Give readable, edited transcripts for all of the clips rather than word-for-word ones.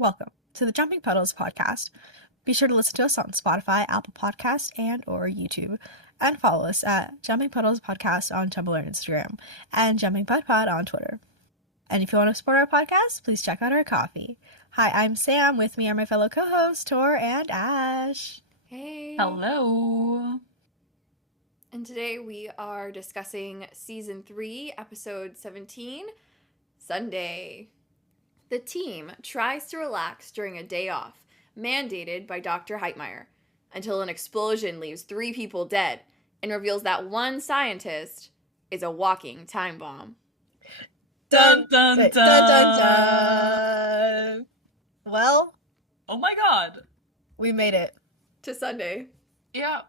Welcome to the Jumping Puddles podcast. Be sure to listen to us on Spotify, Apple Podcasts, and or YouTube. And follow us at Jumping Puddles Podcast on Tumblr and Instagram, and Jumping Pud Pod on Twitter. And if you want to support our podcast, please check out our coffee. Hi, I'm Sam. With me are my fellow co-hosts, Tor and Ash. Hey. Hello. And today we are discussing Season 3, Episode 17, Sunday. The team tries to relax during a day off, mandated by Dr. Heitmeyer, until an explosion leaves 3 people dead and reveals that one scientist is a walking time bomb. Dun dun dun. Dun, dun. Well, Oh my god. we made it. To Sunday. Yeah.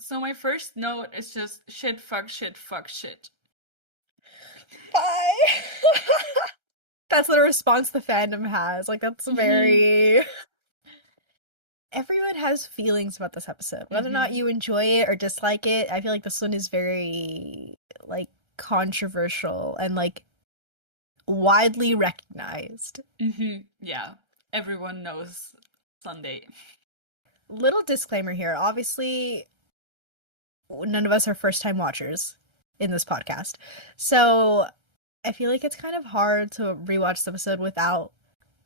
So my first note is just shit, fuck, shit, fuck, shit. Bye. That's the response the fandom has. Like, that's very... Everyone has feelings about this episode. Whether or not you enjoy it or dislike it, I feel like this one is very, like, controversial and, like, widely recognized. Yeah. Everyone knows Sunday. Little disclaimer here. Obviously, none of us are first-time watchers in this podcast. So, I feel like it's kind of hard to rewatch the episode without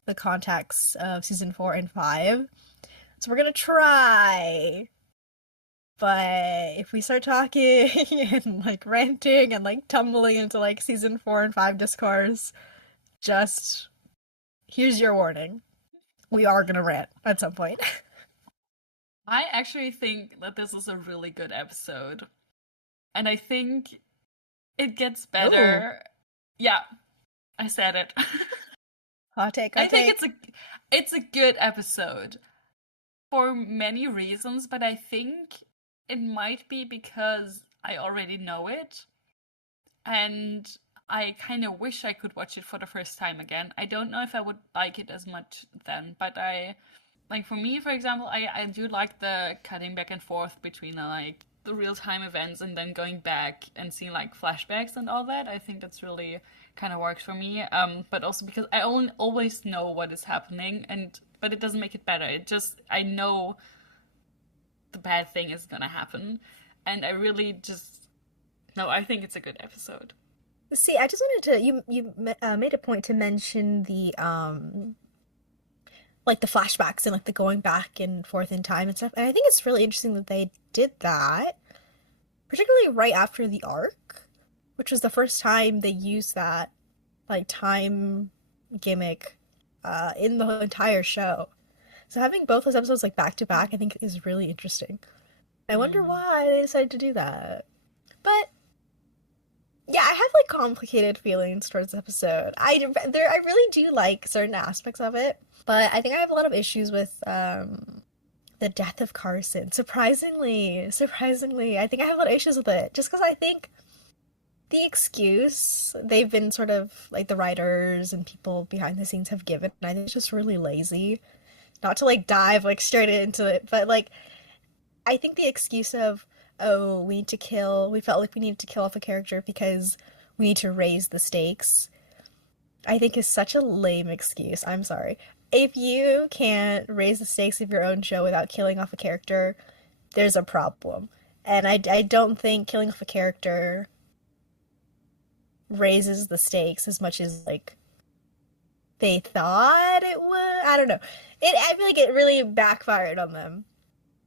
the context of season 4 and 5. So we're gonna try. But if we start talking and like ranting and like tumbling into like season 4 and 5 discourse, just here's your warning. We are gonna rant at some point. I actually think that this is a really good episode. And I think it gets better. Yeah, I said it. Hot take, I think it's a good episode for many reasons, but I think it might be because I already know it, and I kind of wish I could watch it for the first time again. I don't know if I would like it as much then, but for me, for example, I do like the cutting back and forth between the real-time events and then going back and seeing like flashbacks and all that. I think that's really kind of works for me, but also because I always know what is happening, but it doesn't make it better. It just, I know the bad thing is gonna happen, and I really just, no, I think it's a good episode. See, I just wanted to, you made a point to mention the, like the flashbacks and like the going back and forth in time and stuff, and I think it's really interesting that they did that, particularly right after the arc, which was the first time they used that, like, time gimmick, in the entire show. So having both those episodes, like, back-to-back, I think is really interesting. I wonder why they decided to do that. But, yeah, I have, like, complicated feelings towards this episode. I really do like certain aspects of it, but I think I have a lot of issues with, the death of Carson. Surprisingly, I think I have a lot of issues with it, just because I think the excuse they've been sort of, like, the writers and people behind the scenes have given, I think it's just really lazy. Not to, like, dive, like, straight into it, but, like, I think the excuse of, oh, we felt like we needed to kill off a character because we need to raise the stakes, I think is such a lame excuse. I'm sorry. If you can't raise the stakes of your own show without killing off a character, there's a problem. And I don't think killing off a character raises the stakes as much as, like, they thought it would. I don't know. I feel like it really backfired on them.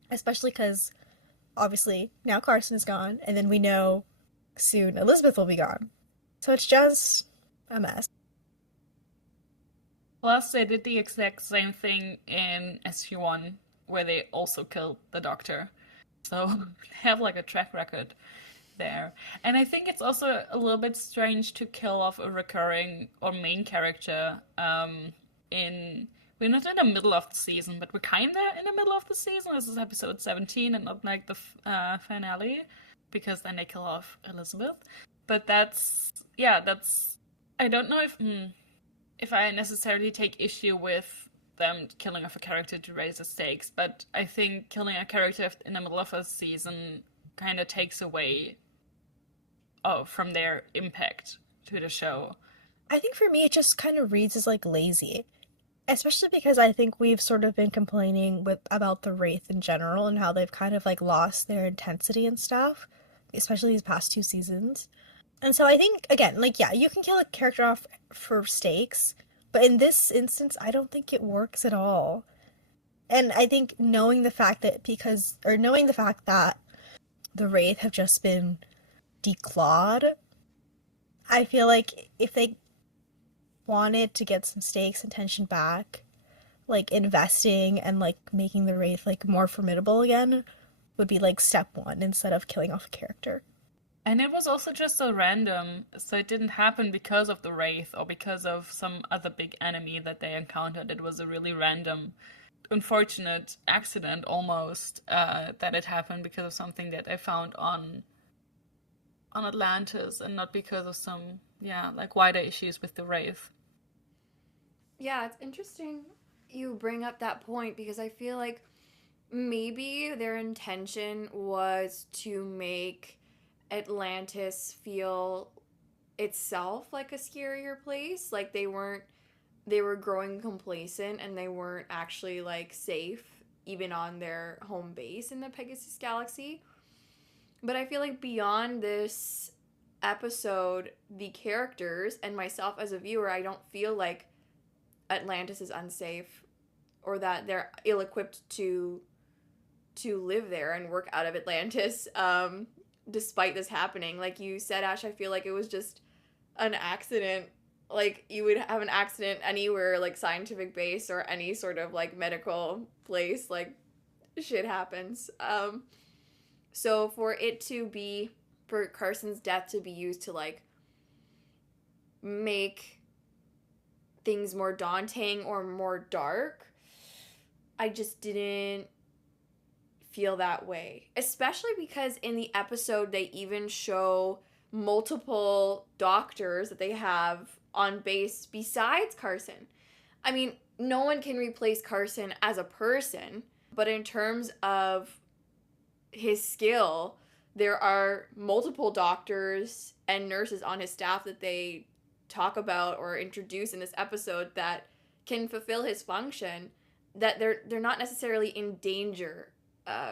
Especially because, obviously, now Carson is gone, and then we know soon Elizabeth will be gone. So it's just a mess. Plus, they did the exact same thing in SG-1, where they also killed the Doctor. So, they have, like, a track record there. And I think it's also a little bit strange to kill off a recurring or main character we're not in the middle of the season, but we're kinda in the middle of the season. This is episode 17 and not like the finale, because then they kill off Elizabeth. But I don't know if I necessarily take issue with them killing off a character to raise the stakes, but I think killing a character in the middle of a season kind of takes away from their impact to the show. I think for me, it just kind of reads as, like, lazy. Especially because I think we've sort of been complaining about the Wraith in general and how they've kind of like lost their intensity and stuff, especially these past 2 seasons. And so I think, again, like, yeah, you can kill a character off for stakes, but in this instance, I don't think it works at all. And I think knowing the fact that the Wraith have just been declawed, I feel like if they wanted to get some stakes and tension back, like investing and like making the Wraith like more formidable again would be like step one instead of killing off a character. And it was also just so random, so it didn't happen because of the Wraith or because of some other big enemy that they encountered. It was a really random, unfortunate accident almost, that it happened because of something that I found on Atlantis and not because of some, like wider issues with the Wraith. Yeah, it's interesting you bring up that point because I feel like maybe their intention was to make Atlantis feel itself like a scarier place. Like they were growing complacent and they weren't actually like safe even on their home base in the Pegasus Galaxy. But I feel like beyond this episode, the characters and myself as a viewer, I don't feel like Atlantis is unsafe or that they're ill-equipped to live there and work out of Atlantis despite this happening. Like you said, Ash, I feel like it was just an accident. Like you would have an accident anywhere, like scientific base or any sort of like medical place, like shit happens. So for Carson's death to be used to like make things more daunting or more dark, I just didn't feel that way. Especially because in the episode they even show multiple doctors that they have on base besides Carson. I mean, no one can replace Carson as a person, but in terms of his skill, there are multiple doctors and nurses on his staff that they talk about or introduce in this episode that can fulfill his function, that they're not necessarily in danger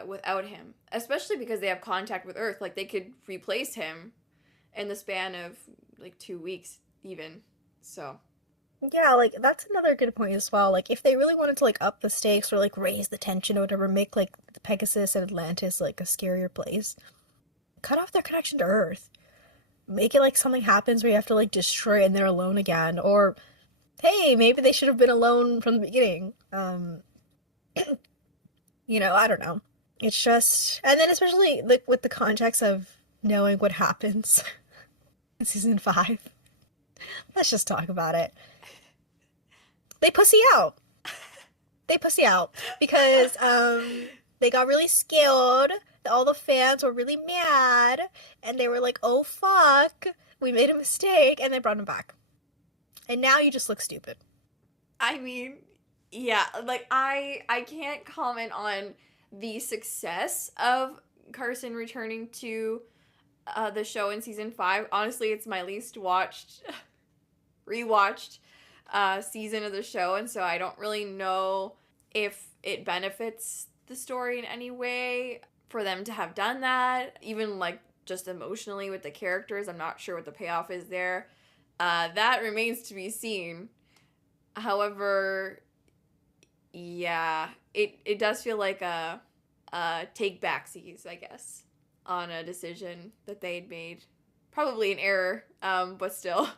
without him, especially because they have contact with Earth. Like they could replace him in the span of like 2 weeks even. So yeah, like that's another good point as well. Like if they really wanted to like up the stakes or like raise the tension or whatever, make like the Pegasus and Atlantis like a scarier place, cut off their connection to Earth. Make it like something happens where you have to like destroy it and they're alone again. Or hey, maybe they should have been alone from the beginning. I don't know. It's just, and then especially like with the context of knowing what happens in season 5. Let's just talk about it. They pussy out. Because they got really scared. All the fans were really mad and they were like, oh fuck, we made a mistake, and they brought him back. And now you just look stupid. I mean, yeah, like I can't comment on the success of Carson returning to the show in season 5. Honestly, it's my least rewatched season of the show, and so I don't really know if it benefits the story in any way for them to have done that, even like just emotionally with the characters. I'm not sure what the payoff is there. That remains to be seen. However, yeah, it does feel like a take backsies, I guess, on a decision that they'd made. Probably an error, but still.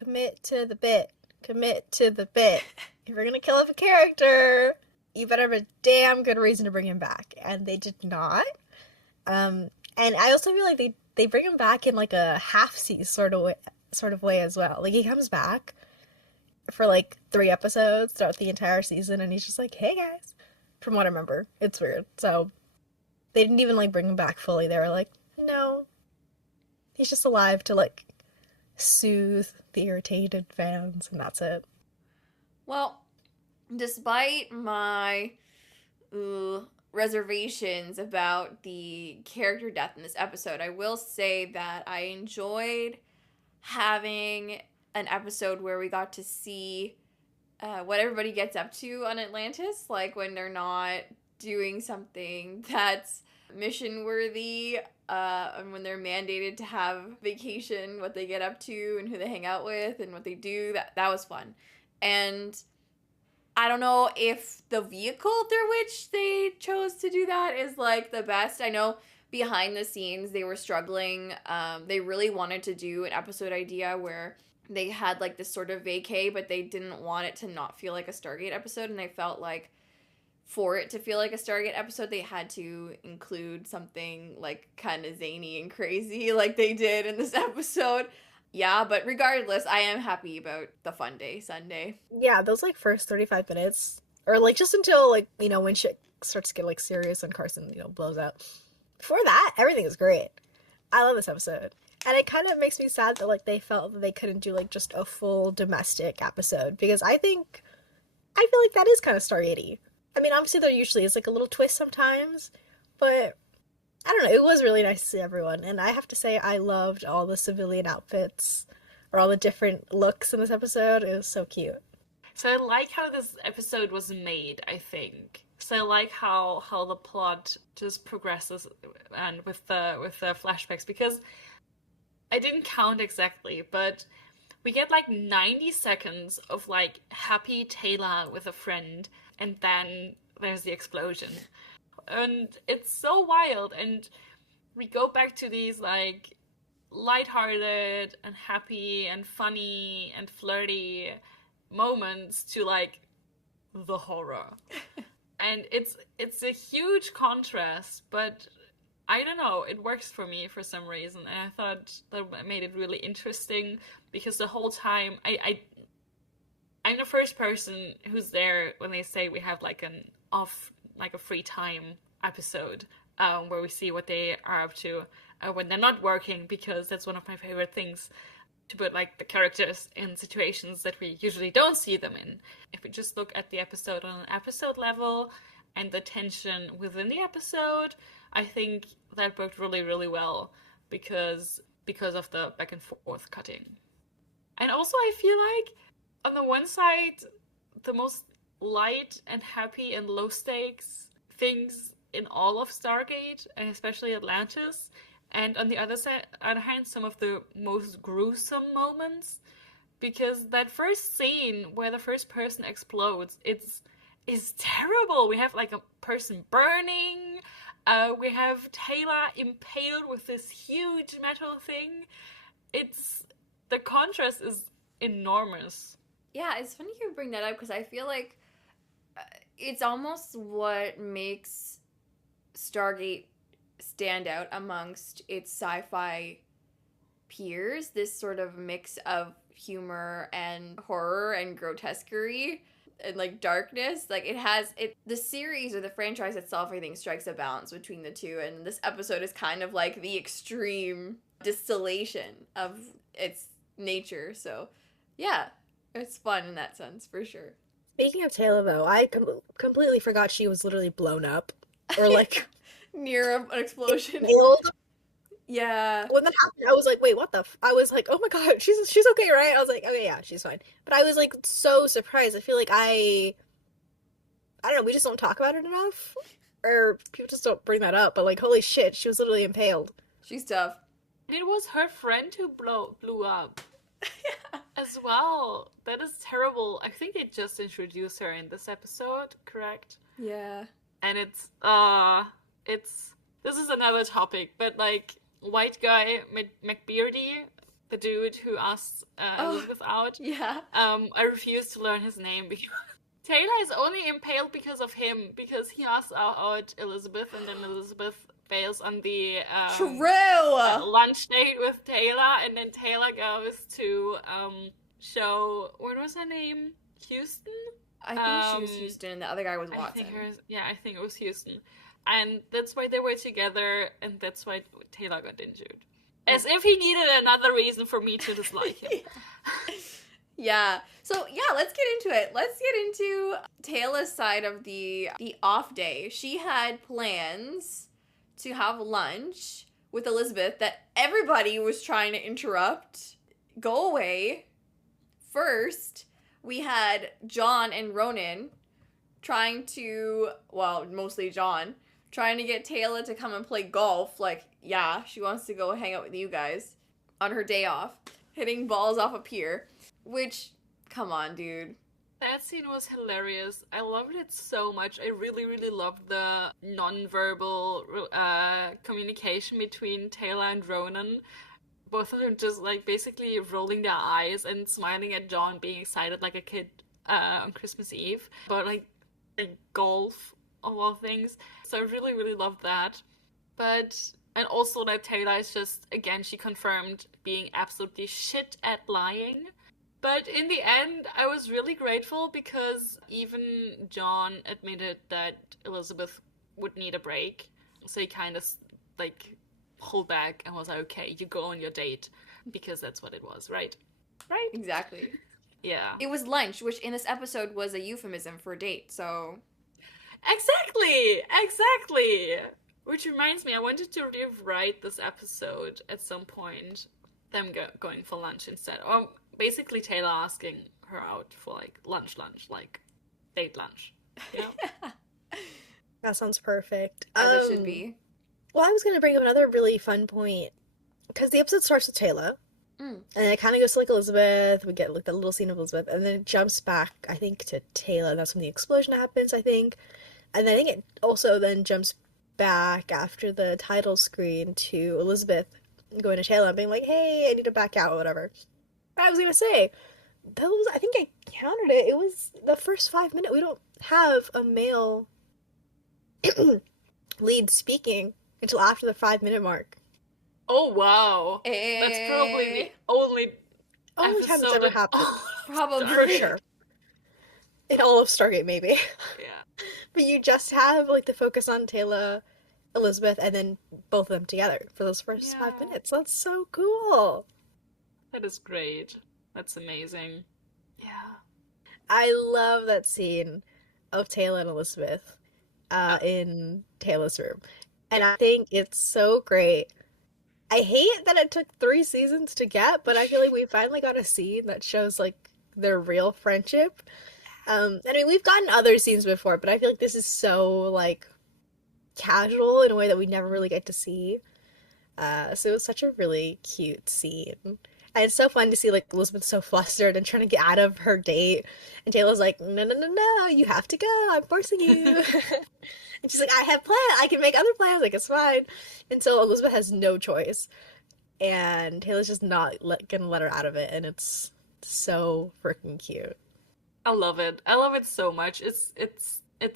Commit to the bit. If you're gonna kill off a character, you better have a damn good reason to bring him back. And they did not. And I also feel like they bring him back in like a half-seas sort of way as well. Like he comes back for like 3 episodes throughout the entire season and he's just like, hey guys, from what I remember. It's weird. So they didn't even like bring him back fully. They were like, no, he's just alive to like soothe the irritated fans, and that's it. Well, despite my reservations about the character death in this episode, I will say that I enjoyed having an episode where we got to see what everybody gets up to on Atlantis, like when they're not doing something that's mission worthy, and when they're mandated to have vacation, what they get up to and who they hang out with and what they do. That was fun. And I don't know if the vehicle through which they chose to do that is like the best. I know behind the scenes they were struggling. They really wanted to do an episode idea where they had like this sort of vacay, but they didn't want it to not feel like a Stargate episode, and they felt like for it to feel like a Stargate episode, they had to include something like kind of zany and crazy like they did in this episode. Yeah, but regardless, I am happy about the fun day Sunday. Yeah, those like first 35 minutes, or like just until like, you know, when shit starts to get like serious and Carson, you know, blows up. Before that, everything is great. I love this episode. And it kind of makes me sad that like they felt that they couldn't do like just a full domestic episode, because I feel like that is kind of Stargate-y. I mean, obviously there usually is like a little twist sometimes, but I don't know, it was really nice to see everyone. And I have to say I loved all the civilian outfits, or all the different looks in this episode. It was so cute. So I like how this episode was made, I think. So I like how the plot just progresses and with the flashbacks, because I didn't count exactly, but we get like 90 seconds of like happy Teyla with a friend, and then there's the explosion. And it's so wild, and we go back to these like lighthearted and happy and funny and flirty moments to like the horror. And it's a huge contrast, but I don't know, it works for me for some reason, and I thought that made it really interesting, because the whole time I'm the first person who's there when they say we have like a free time episode, where we see what they are up to when they're not working, because that's one of my favorite things, to put like the characters in situations that we usually don't see them in. If we just look at the episode on an episode level and the tension within the episode, I think that worked really, really well because of the back and forth cutting. And also I feel like on the one side, the most light and happy and low stakes things in all of Stargate, and especially Atlantis, and on the other hand, some of the most gruesome moments, because that first scene where the first person explodes, it's terrible. We have like a person burning. We have Teyla impaled with this huge metal thing. The contrast is enormous. Yeah, it's funny you bring that up, because I feel like it's almost what makes Stargate stand out amongst its sci-fi peers, this sort of mix of humor and horror and grotesquerie and like darkness. Like the series or the franchise itself, I think, strikes a balance between the two, and this episode is kind of like the extreme distillation of its nature. So yeah, it's fun in that sense for sure. Speaking of Teyla, though, I completely forgot she was literally blown up, or like near an explosion. Nailed. Yeah. When that happened, I was like, wait, what the I was like, oh my god, she's okay, right? I was like, okay, yeah, she's fine. But I was like so surprised. I feel like I don't know, we just don't talk about it enough, or people just don't bring that up, but like, holy shit, she was literally impaled. She's tough. It was her friend who blew up. Yeah. As well. That is terrible. I think they just introduced her in this episode, correct? Yeah. And this is another topic, but like white guy McBeardy, the dude who asked Elizabeth out. Yeah. I refuse to learn his name because Teyla is only impaled because of him, because he asks out Elizabeth, and then Elizabeth fails on the lunch date with Teyla, and then Teyla goes to show, what was her name? Houston? I think she was Houston, and the other guy was Watson. I think it was Houston. And that's why they were together, and that's why Teyla got injured. As if he needed another reason for me to dislike him. Yeah. So, yeah, let's get into it. Let's get into Teyla's side of the off day. She had plans to have lunch with Elizabeth that everybody was trying to interrupt. Go away. First, we had John and Ronon trying to, well, mostly John, trying to get Teyla to come and play golf. Like, yeah, she wants to go hang out with you guys on her day off, hitting balls off a pier. Which, come on, dude. That scene was hilarious. I loved it so much. I really, really loved the non-verbal communication between Teyla and Ronan. Both of them just, like, basically rolling their eyes and smiling at John, being excited like a kid on Christmas Eve. But, like golf, of all things. So I really, really loved that. And also that Teyla is just, again, she confirmed being absolutely shit at lying. But in the end, I was really grateful because even John admitted that Elizabeth would need a break. So he kind of, like, pulled back and was like, okay, you go on your date. Because that's what it was, right? Right? Exactly. Yeah. It was lunch, which in this episode was a euphemism for a date, so... Exactly! Which reminds me, I wanted to rewrite this episode at some point. Them going for lunch instead. Or basically Teyla asking her out for, like, lunch, like, date lunch. You know? That sounds perfect. As it should be. Well, I was going to bring up another really fun point. Because the episode starts with Teyla. And it kind of goes to, like, Elizabeth. We get, like, the little scene of Elizabeth. And then it jumps back, I think, to Teyla. That's when the explosion happens, I think. And then I think it also then jumps back after the title screen to Elizabeth going to Teyla and being like, hey, I need to back out or whatever. But I was going to say, those, I think I counted it. It was the first 5 minutes. We don't have a male lead speaking until after the 5-minute mark. Oh, wow. That's probably the only time it's ever happened. Probably. For sure. In all of Stargate, maybe. Yeah. But you just have, like, the focus on Teyla, Elizabeth, and then both of them together for those first 5 minutes. That's so cool. That is great. That's amazing. Yeah. I love that scene of Teyla and Elizabeth in Teyla's room. And I think it's so great. I hate that it took 3 seasons to get, but I feel like we finally got a scene that shows, like, their real friendship. I mean, we've gotten other scenes before, but I feel like this is so, like, casual in a way that we never really get to see. So it was such a really cute scene. And it's so fun to see, like, Elizabeth so flustered and trying to get out of her date. And Taylor's like, no, you have to go. I'm forcing you. And she's like, I have plans. I can make other plans. Like, it's fine. And so Elizabeth has no choice. And Taylor's just not gonna let her out of it. And it's so freaking cute. I love it. I love it so much. It's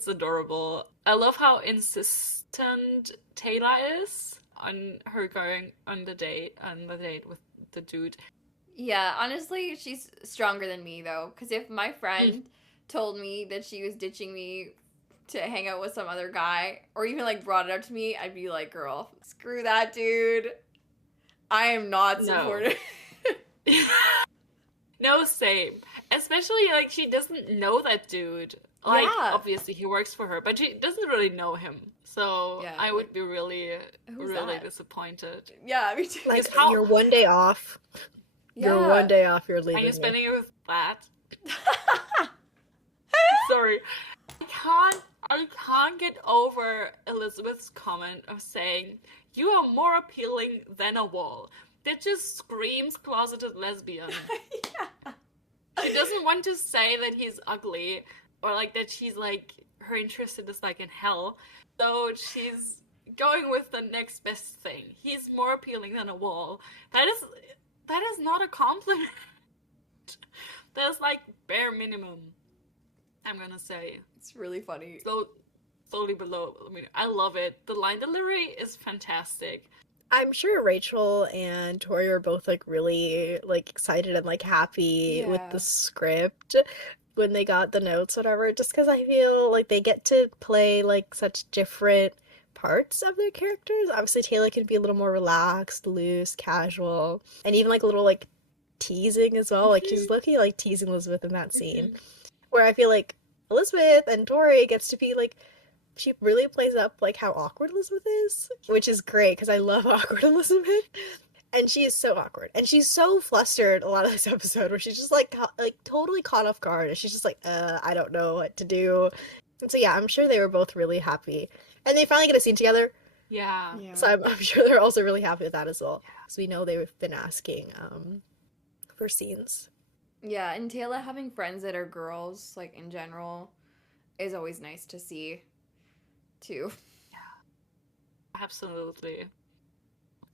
adorable. I love how insistent Teyla is on her going on the date with the dude. Yeah, honestly, she's stronger than me, though. Because if my friend told me that she was ditching me to hang out with some other guy, or even, like, brought it up to me, I'd be like, girl, screw that dude. I am not supportive. No, same. Especially, like, she doesn't know that dude. Like, obviously he works for her, but she doesn't really know him. So I would be really disappointed. Yeah, me too. Like, you're one day off. Yeah. You're one day off, you're leaving. And you're spending it with that. Sorry. I can't get over Elizabeth's comment of saying, you are more appealing than a wall. That just screams closeted lesbian. Yeah. She doesn't want to say that he's ugly, or, like, that she's, like, her interest is, like, in hell. So she's going with the next best thing. He's more appealing than a wall. That is not a compliment. That's, like, bare minimum, I'm gonna say. It's really funny. So, slowly below. I mean, I love it. The line delivery is fantastic. I'm sure Rachel and Tori are both, like, really, like, excited and, like, happy with the script when they got the notes, whatever, just because I feel like they get to play, like, such different parts of their characters. Obviously, Teyla can be a little more relaxed, loose, casual, and even, like, a little, like, teasing as well. Like, she's lucky, like, teasing Elizabeth in that scene, where I feel like Elizabeth and Tori gets to be, like, she really plays up, like, how awkward Elizabeth is, which is great, because I love awkward Elizabeth. And she is so awkward. And she's so flustered a lot of this episode where she's just like totally caught off guard. And she's just like, I don't know what to do. And so yeah, I'm sure they were both really happy. And they finally get a scene together. Yeah. So I'm sure they're also really happy with that as well. Because we know they've been asking for scenes. Yeah, and Teyla having friends that are girls, like, in general, is always nice to see, too. Yeah. Absolutely.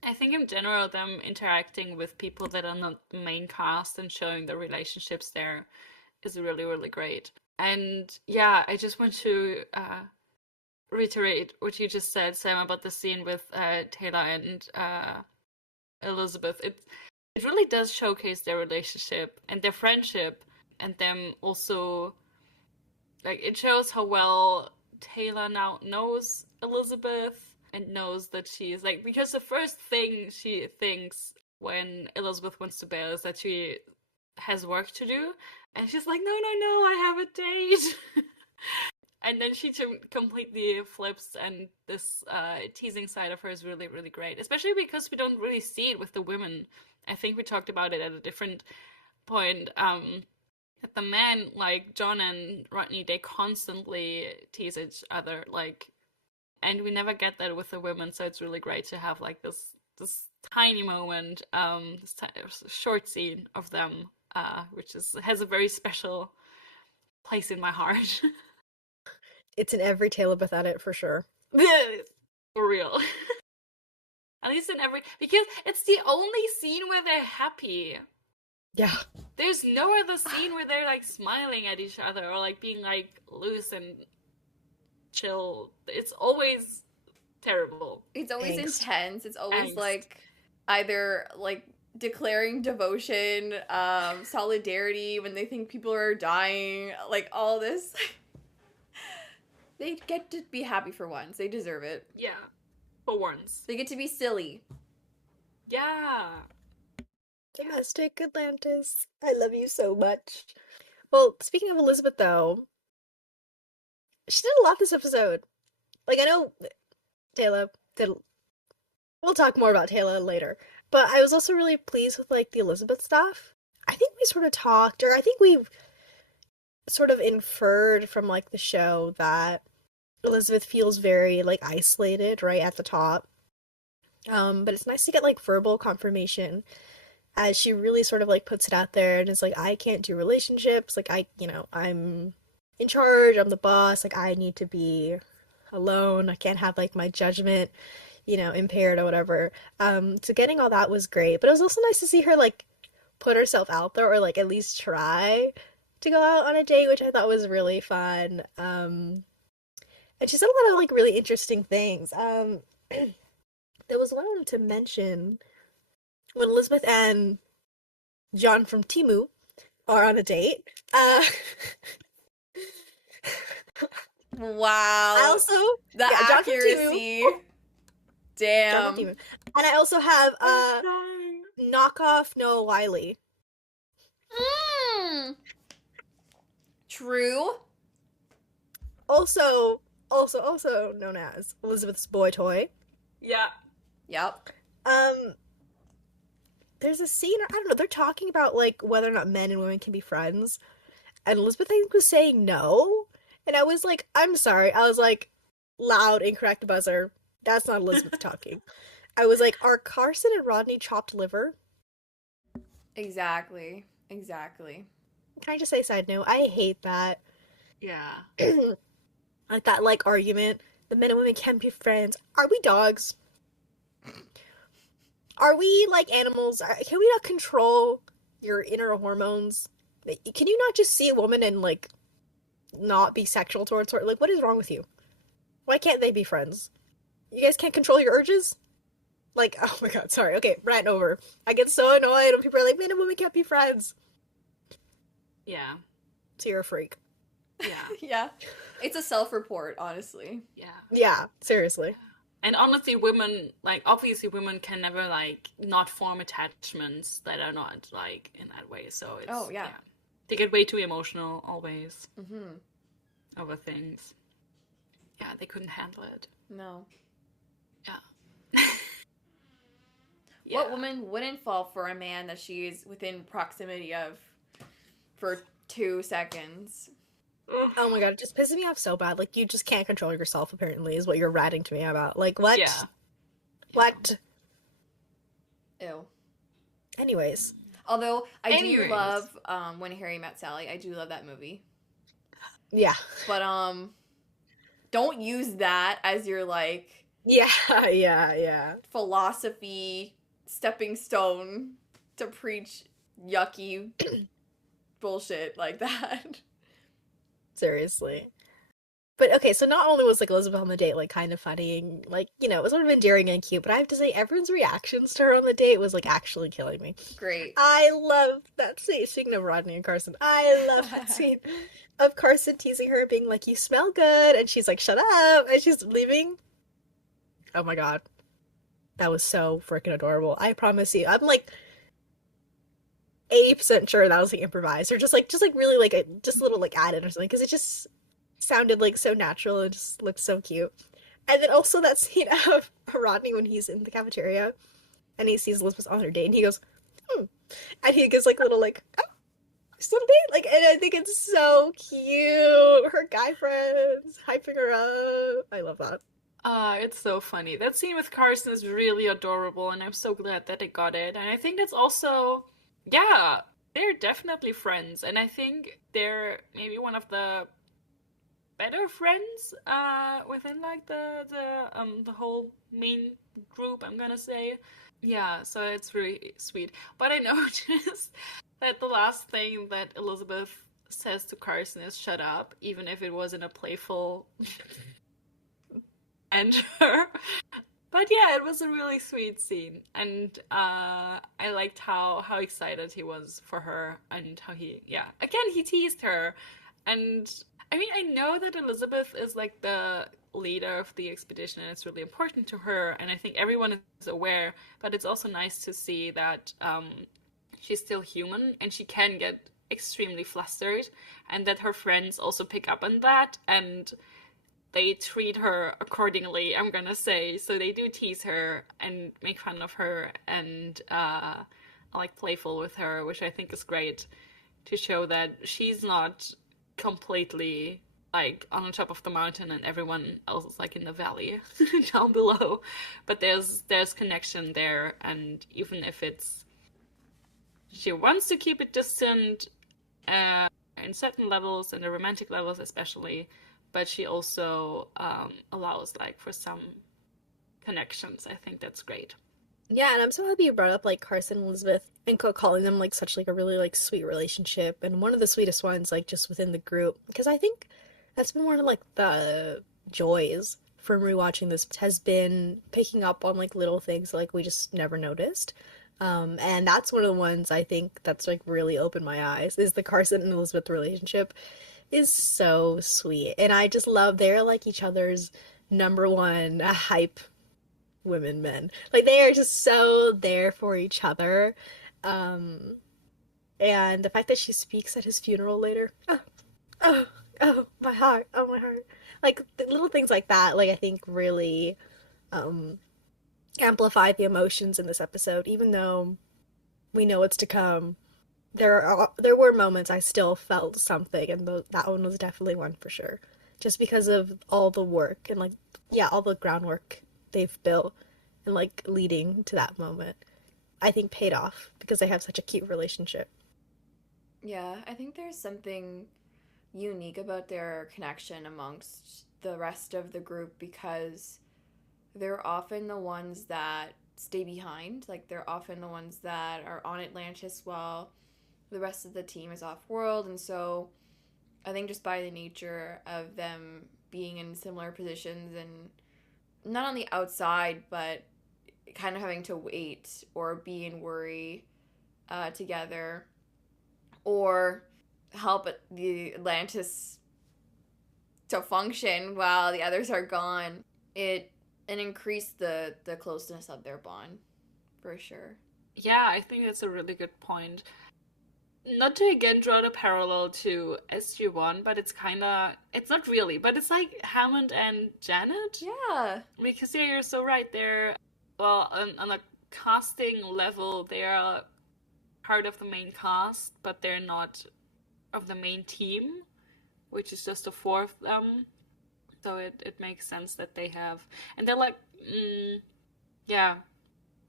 I think in general, them interacting with people that are not the main cast and showing the relationships there is really, really great. And yeah, I just want to reiterate what you just said, Sam, about the scene with Teyla and Elizabeth. It really does showcase their relationship and their friendship, and them also, like, it shows how well Teyla now knows Elizabeth and knows that she's, like, because the first thing she thinks when Elizabeth wants to bail is that she has work to do, and she's like, no, I have a date. And then she completely flips, and this teasing side of her is really, really great. Especially because we don't really see it with the women. I think we talked about it at a different point. That the men, like John and Rodney, they constantly tease each other, like, and we never get that with the women. So it's really great to have like this tiny moment, this short scene of them, which has a very special place in my heart. It's in every teylabeth edit for sure. For real. At least in every, because it's the only scene where they're happy. Yeah. There's no other scene where they're like smiling at each other or like being like loose and chill. It's always terrible. It's always Angst. intense. It's always Angst. like either like declaring devotion, solidarity when they think people are dying, like all this. They get to be happy for once. They deserve it. Yeah. For once. They get to be silly. Yeah. Domestic Atlantis. I love you so much. Well, speaking of Elizabeth, though, she did a lot this episode. Like, I know Teyla did. We'll talk more about Teyla later. But I was also really pleased with, like, the Elizabeth stuff. I think we sort of talked, or I think we've sort of inferred from, like, the show that Elizabeth feels very, like, isolated right at the top. But it's nice to get, like, verbal confirmation as she really sort of, like, puts it out there and is like, I can't do relationships. Like, I'm in charge. I'm the boss. Like, I need to be alone. I can't have, like, my judgment, impaired or whatever. So getting all that was great. But it was also nice to see her, like, put herself out there or, like, at least try to go out on a date, which I thought was really fun. And she said a lot of, like, really interesting things. There was one I wanted to mention when Elizabeth and John from Temu are on a date. Wow. I also the John from accuracy. Temu. Damn. John from Temu. And I also have knockoff Noah Wiley. True. Also known as Elizabeth's boy toy. Yeah. Yep. There's a scene, I don't know, they're talking about, like, whether or not men and women can be friends. And Elizabeth, I think, was saying no. And I was like, I'm sorry. I was like, loud, incorrect buzzer. That's not Elizabeth talking. I was like, are Carson and Rodney chopped liver? Exactly. Can I just say, side note, I hate that. Yeah. Like that, like, argument. The men and women can be friends. Are we dogs? Are we, like, animals? Can we not control your inner hormones? Can you not just see a woman and, like, not be sexual towards her? Like, what is wrong with you? Why can't they be friends? You guys can't control your urges? Like, oh my god, sorry. Okay, rant over. I get so annoyed when people are like, men and women can't be friends. Yeah. So you're a freak. Yeah. Yeah. It's a self-report, honestly. Yeah. Yeah, seriously. And honestly, women, like, obviously women can never, like, not form attachments that are not, like, in that way. So it's, Oh, yeah. They get way too emotional, always, Mm-hmm. over things. Yeah, they couldn't handle it. No. Yeah. What woman wouldn't fall for a man that she is within proximity of for 2 seconds? Oh my god, it just pisses me off so bad. Like, you just can't control yourself, apparently, is what you're ratting to me about. Like, what? Yeah. What? Ew. Anyways. Although, I do love When Harry Met Sally. I do love that movie. Yeah. But, don't use that as your, like... Yeah. philosophy stepping stone to preach yucky bullshit like that. Seriously. But okay, so not only was like Elizabeth on the date like kind of funny and like, you know, it was sort of endearing and cute, but I have to say everyone's reactions to her on the date was like actually killing me. Great. I love that scene. Speaking of Rodney and Carson, I love that scene of Carson teasing her, being like, "You smell good," and she's like, "Shut up," and she's leaving. Oh my god. That was so freaking adorable. I promise you. I'm like 80% sure that was like improvised or just like really like just a little like added or something, because it just sounded like so natural and just looked so cute. And then also that scene of Rodney when he's in the cafeteria and he sees Elizabeth on her date and he goes, and he gives like a little like, "Oh, still on a date?" Like, and I think it's so cute. Her guy friends hyping her up. I love that. It's so funny. That scene with Carson is really adorable, and I'm so glad that they got it. And I think that's also, yeah, they're definitely friends, and I think they're maybe one of the better friends within like the whole main group, I'm gonna say. Yeah, so it's really sweet. But I noticed that the last thing that Elizabeth says to Carson is "shut up," even if it was in a playful enter. But yeah, it was a really sweet scene, and I liked how excited he was for her, and how he teased her. And I mean, I know that Elizabeth is like the leader of the expedition and it's really important to her, and I think everyone is aware, but it's also nice to see that she's still human and she can get extremely flustered, and that her friends also pick up on that, and they treat her accordingly, I'm gonna say. So they do tease her and make fun of her and like playful with her, which I think is great to show that she's not completely like on the top of the mountain and everyone else is like in the valley down below. But there's connection there, and even if it's she wants to keep it distant in certain levels, and the romantic levels especially, but she also allows like for some connections. I think that's great. Yeah, and I'm so happy you brought up like Carson and Elizabeth and calling them like such like a really like sweet relationship, and one of the sweetest ones like just within the group, because I think that's been one of like the joys from rewatching this, has been picking up on like little things like we just never noticed. And that's one of the ones I think that's like really opened my eyes, is the Carson and Elizabeth relationship is so sweet. And I just love they're like each other's number one hype men. Like they are just so there for each other. And the fact that she speaks at his funeral later. Oh, my heart. Oh, my heart. Like the little things like that, like I think really amplify the emotions in this episode, even though we know what's to come. There were moments I still felt something, and that one was definitely one for sure. Just because of all the work and like, yeah, all the groundwork they've built and like leading to that moment, I think paid off because they have such a cute relationship. Yeah, I think there's something unique about their connection amongst the rest of the group, because they're often the ones that stay behind. Like they're often the ones that are on Atlantis while the rest of the team is off-world, and so I think just by the nature of them being in similar positions and not on the outside, but kind of having to wait or be in worry together, or help the Atlantis to function while the others are gone, it increased the closeness of their bond, for sure. Yeah, I think that's a really good point. Not to again draw the parallel to SG-1, but it's not really, but it's like Hammond and Janet. Yeah. Because yeah, you're so right there. Well, on a casting level, they are part of the main cast, but they're not of the main team, which is just the four of them. So it makes sense that they have, and they're like, yeah,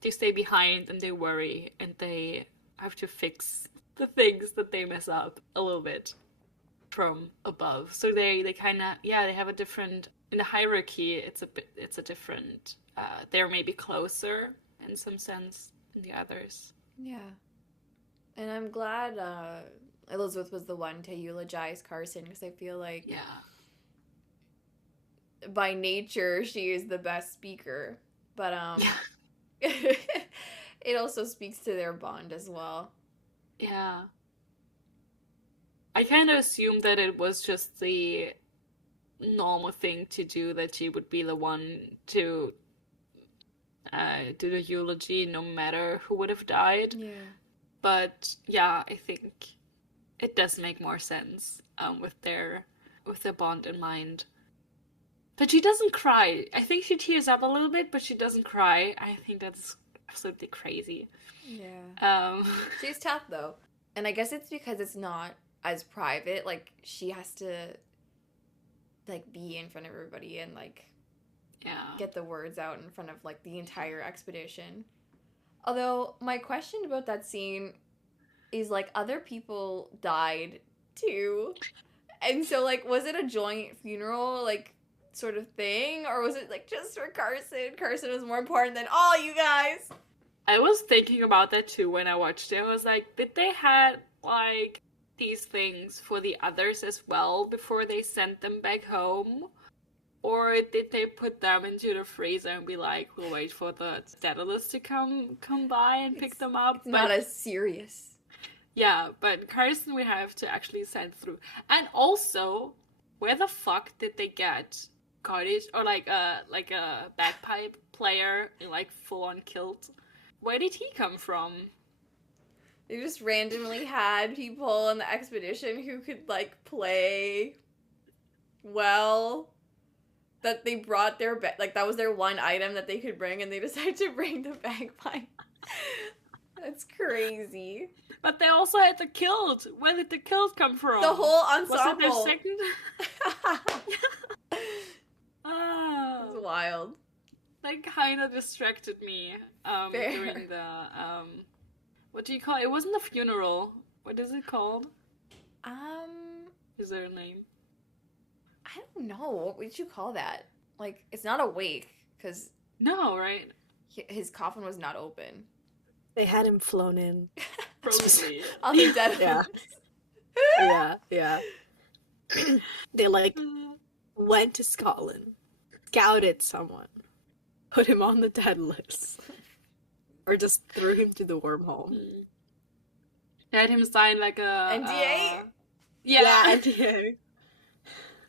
they stay behind and they worry and they have to fix the things that they mess up a little bit from above. So they kind of, yeah, they have a different, in the hierarchy, it's a different, they're maybe closer in some sense than the others. Yeah. And I'm glad Elizabeth was the one to eulogize Carson, because I feel like by nature she is the best speaker. But it also speaks to their bond as well. Yeah. I kind of assumed that it was just the normal thing to do, that she would be the one to do the eulogy no matter who would have died. Yeah. But yeah, I think it does make more sense with their bond in mind. But she doesn't cry. I think she tears up a little bit, but she doesn't cry. I think that's absolutely crazy. Yeah. She's tough though. And I guess it's because it's not as private. Like, she has to like be in front of everybody and like get the words out in front of like the entire expedition. Although my question about that scene is like, other people died too. And so like, was it a joint funeral like sort of thing, or was it like just for Carson? Carson was more important than all you guys. I was thinking about that too when I watched it. I was like, did they had like these things for the others as well before they sent them back home? Or did they put them into the freezer and be like, we'll wait for the Daedalus to come by and pick them up? It's not as serious. Yeah, but Carson we have to actually send through. And also, where the fuck did they get cottage or like a bagpipe player in like full on kilt? Where did he come from? They just randomly had people on the expedition who could like play well. That they brought their like that was their one item that they could bring, and they decided to bring the bagpipe. That's crazy. But they also had the kilt. Where did the kilt come from? The whole ensemble. Was it their second? That's wild. That kind of distracted me during the what do you call it? It wasn't a funeral. What is it called? Is there a name? I don't know. What would you call that? Like, it's not a wake, because... No, right? His coffin was not open. They had him flown in. Probably. On the dead Yeah. They, like, went to Scotland, scouted someone, put him on the dead list, or just threw him through the wormhole. They had him sign, like, a... NDA? Yeah, NDA.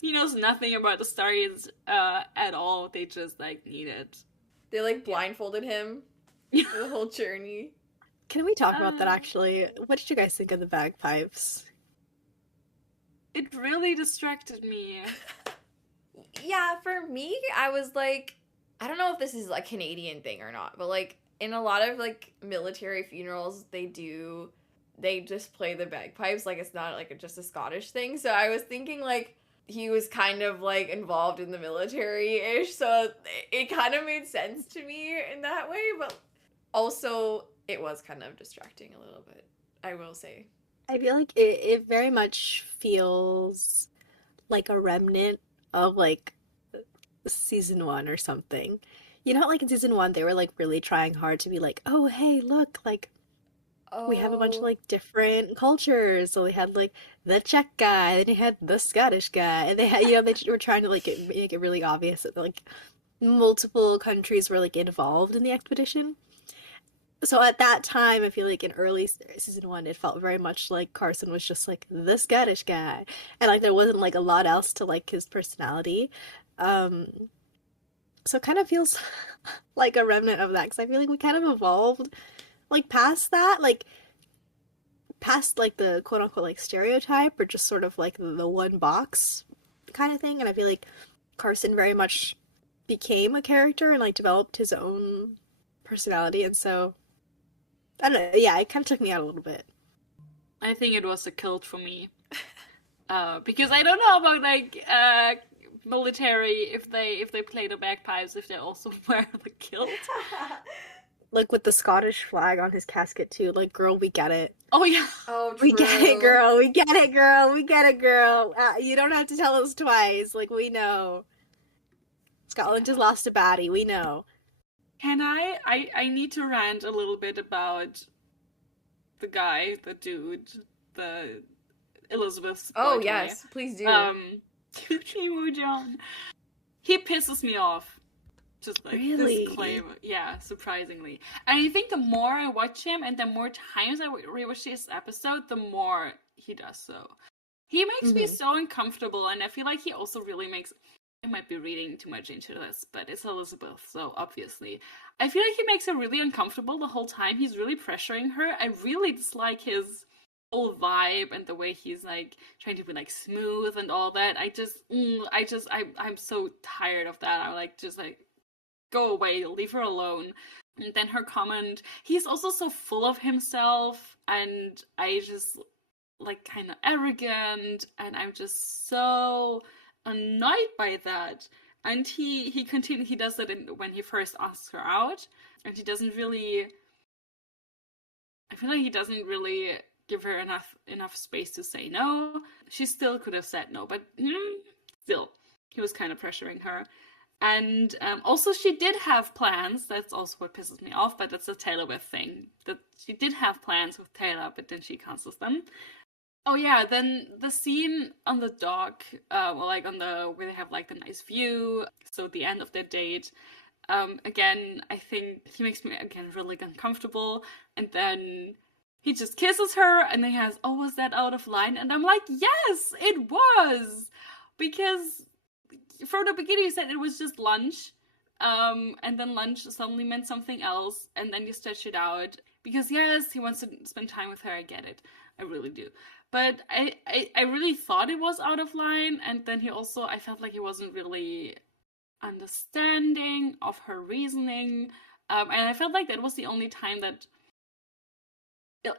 He knows nothing about the Stargates at all. They just, like, need it. They, like, blindfolded him for the whole journey. Can we talk about that, actually? What did you guys think of the bagpipes? It really distracted me. Yeah, for me, I was like... I don't know if this is a Canadian thing or not, but, like, in a lot of, like, military funerals, they just play the bagpipes. Like, it's not, like, just a Scottish thing. So I was thinking, like... he was kind of, like, involved in the military-ish, so it kind of made sense to me in that way, but also it was kind of distracting a little bit, I will say. I feel like it very much feels like a remnant of, like, season 1 or something. You know, like, in season 1, they were, like, really trying hard to be like, oh, hey, look, like, we have a bunch of, like, different cultures. So they had, like, the Czech guy, then they had the Scottish guy, and they had, you know, they were trying to, like, make it really obvious that, like, multiple countries were, like, involved in the expedition. So at that time, I feel like in early season 1, it felt very much like Carson was just, like, the Scottish guy. And, like, there wasn't, like, a lot else to, like, his personality. So it kind of feels like a remnant of that, because I feel like we kind of evolved like past that, like past like the quote unquote like stereotype, or just sort of like the one box kind of thing. And I feel like Carson very much became a character and like developed his own personality, and so I don't know. Yeah, it kind of took me out a little bit. I think it was a kilt for me. Because I don't know about like military if they play the bagpipes if they also wear the kilt. Like with the Scottish flag on his casket too. Like, girl, we get it. Oh yeah. Oh, true. We get it, girl. We get it, girl. We get it, girl. You don't have to tell us twice. Like, we know. Scotland just lost a baddie. We know. Can I need to rant a little bit about the guy, the dude, the Elizabeth's Oh, boy. yes. Please do. Temu John. He pisses me off. Just like Really? disclaimer. Yeah, surprisingly. And I think the more I watch him and the more times I rewatch this episode, the more he does so. He makes me so uncomfortable, and I feel like he also really makes... I might be reading too much into this, but it's Elizabeth, so obviously. I feel like he makes her really uncomfortable the whole time. He's really pressuring her. I really dislike his whole vibe and the way he's like trying to be like smooth and all that. I'm so tired of that. I'm like, just like, go away, leave her alone. And then her comment, he's also so full of himself, and I just like kind of arrogant, and I'm just so annoyed by that. And he does it when he first asks her out, and he doesn't really, I feel like he doesn't really give her enough space to say no. She still could have said no, but still, he was kind of pressuring her. And also she did have plans, that's also what pisses me off, but that's a teylabeth thing. That she did have plans with Teyla, but then she cancels them. Oh yeah, then the scene on the dock, like on the, where they have like the nice view, so the end of their date, again, I think he makes me, again, really uncomfortable, and then he just kisses her, and then he has, oh, was that out of line? And I'm like, yes, it was! Because from the beginning you said it was just lunch, and then lunch suddenly meant something else, and then you stretch it out, because yes, he wants to spend time with her, I get it, I really do. But I really thought it was out of line, and then I felt like he wasn't really understanding of her reasoning, and I felt like that was the only time that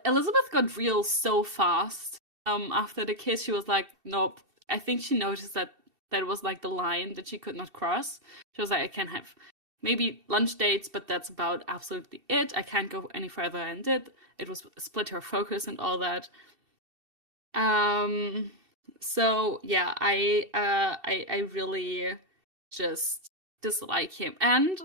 Elizabeth got real so fast. After the kiss, she was like, nope. I think she noticed that was like the line that she could not cross. She was like, I can't have maybe lunch dates, but that's about absolutely it. I can't go any further, and it was split her focus and all that. So yeah, I really just dislike him. And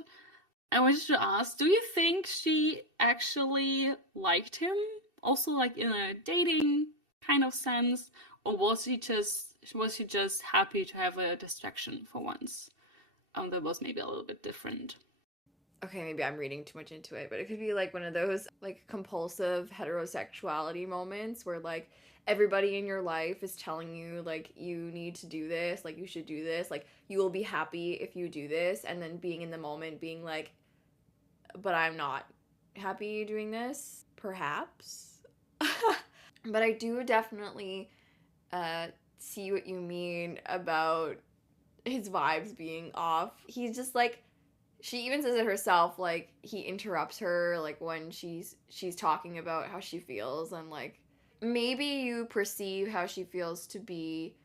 I wanted to ask, do you think she actually liked him? Also, like in a dating kind of sense, or was she just happy to have a distraction for once? That was maybe a little bit different. Okay, maybe I'm reading too much into it, but it could be like one of those like compulsive heterosexuality moments where like everybody in your life is telling you like you need to do this, like you should do this, like you will be happy if you do this, and then being in the moment being like, but I'm not happy doing this, perhaps. But I do definitely see what you mean about his vibes being off. He's just like, she even says it herself, like he interrupts her like when she's talking about how she feels, and like maybe you perceive how she feels to be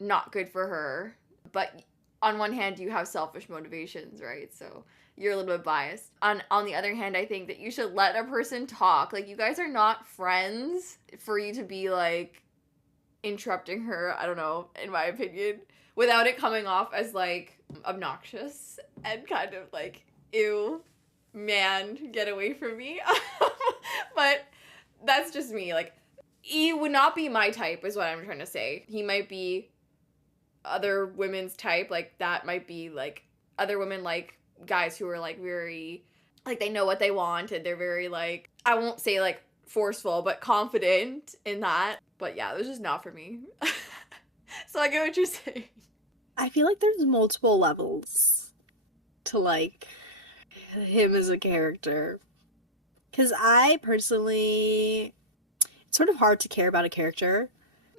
not good for her, but on one hand you have selfish motivations, right? So you're a little bit biased. On the other hand, I think that you should let a person talk. Like, you guys are not friends for you to be like interrupting her, I don't know, in my opinion, without it coming off as like obnoxious and kind of like, ew, man, get away from me. But that's just me. Like, he would not be my type is what I'm trying to say. He might be other women's type. Like, that might be like other women like guys who are like very, like they know what they want, and they're very like, I won't say like forceful, but confident in that. But yeah, it was just not for me. So I get what you're saying. I feel like there's multiple levels to like him as a character, because I personally, it's sort of hard to care about a character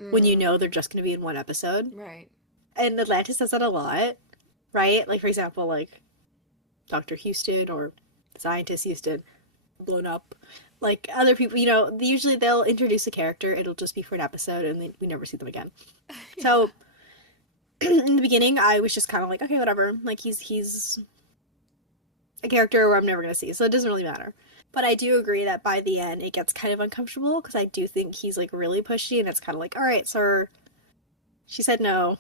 when you know they're just going to be in one episode, Right? and Atlantis does that a lot, right? Like, for example, like Dr. Houston or scientist Houston, blown up. Like, other people, usually they'll introduce a character, it'll just be for an episode, and then we never see them again. Yeah. So, in the beginning, I was just kind of like, okay, whatever. Like, he's a character where I'm never going to see, so it doesn't really matter. But I do agree that by the end, it gets kind of uncomfortable, because I do think he's, like, really pushy, and it's kind of like, alright, sir, she said no.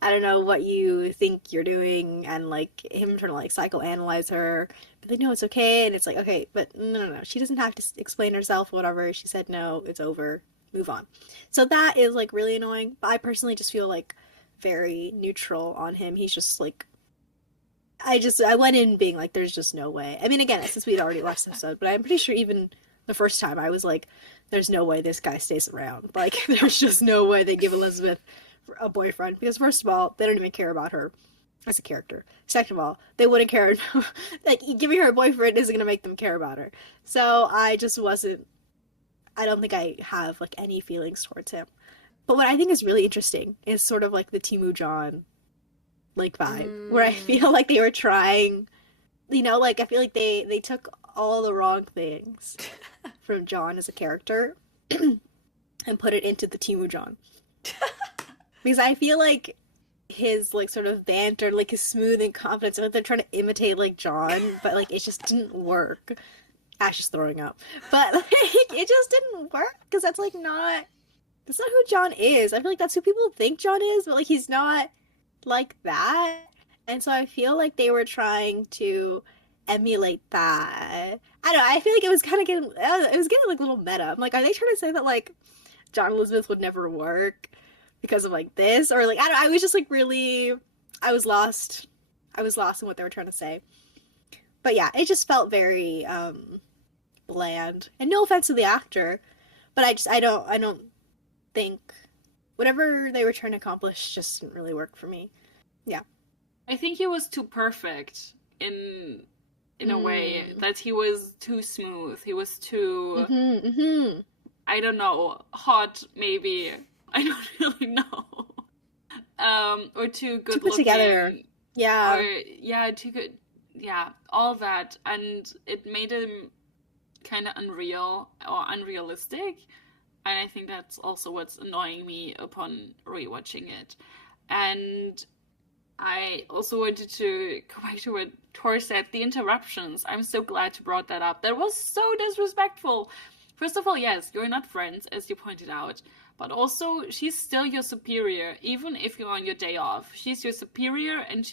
I don't know what you think you're doing, and, like, him trying to, like, psychoanalyze her, but like, no, it's okay, and it's like, okay, but no, she doesn't have to explain herself, whatever, she said no, it's over, move on. So that is, like, really annoying, but I personally just feel, like, very neutral on him. He's just, like, I went in being like, there's just no way. I mean, again, since we'd already watched the episode, but I'm pretty sure even the first time I was like, there's no way this guy stays around. Like, there's just no way they give Elizabeth a boyfriend, because first of all, they don't even care about her as a character. Second of all, they wouldn't care. Like, giving her a boyfriend isn't going to make them care about her. So I don't think I have, like, any feelings towards him. But what I think is really interesting is sort of, like, the Temu John, like, vibe, where I feel like they were trying, like, I feel like they took all the wrong things from John as a character and put it into the Temu John. Because I feel like his, like, sort of banter, like, his smooth and confidence, like, they're trying to imitate, like, John, but, like, it just didn't work. Ash is throwing up. But, like, it just didn't work, because that's, like, that's not who John is. I feel like that's who people think John is, but, like, he's not like that. And so I feel like they were trying to emulate that. I don't know, I feel like it was kind of getting, like, a little meta. I'm like, are they trying to say that, like, John and Elizabeth would never work because of, like, this? Or, like, I don't know, I was just, like, really, I was lost in what they were trying to say. But yeah, it just felt very bland. And no offense to the actor, but I don't think whatever they were trying to accomplish just didn't really work for me. Yeah. I think he was too perfect in a way, that he was too smooth. He was too, I don't know, hot, maybe. I don't really know. Or too good too put together. Yeah. Or, yeah, too good. Yeah, all that. And it made him kind of unreal or unrealistic. And I think that's also what's annoying me upon rewatching it. And I also wanted to go back to what Tor said, the interruptions. I'm so glad you brought that up. That was so disrespectful. First of all, yes, you're not friends, as you pointed out. But also, she's still your superior, even if you're on your day off. She's your superior, and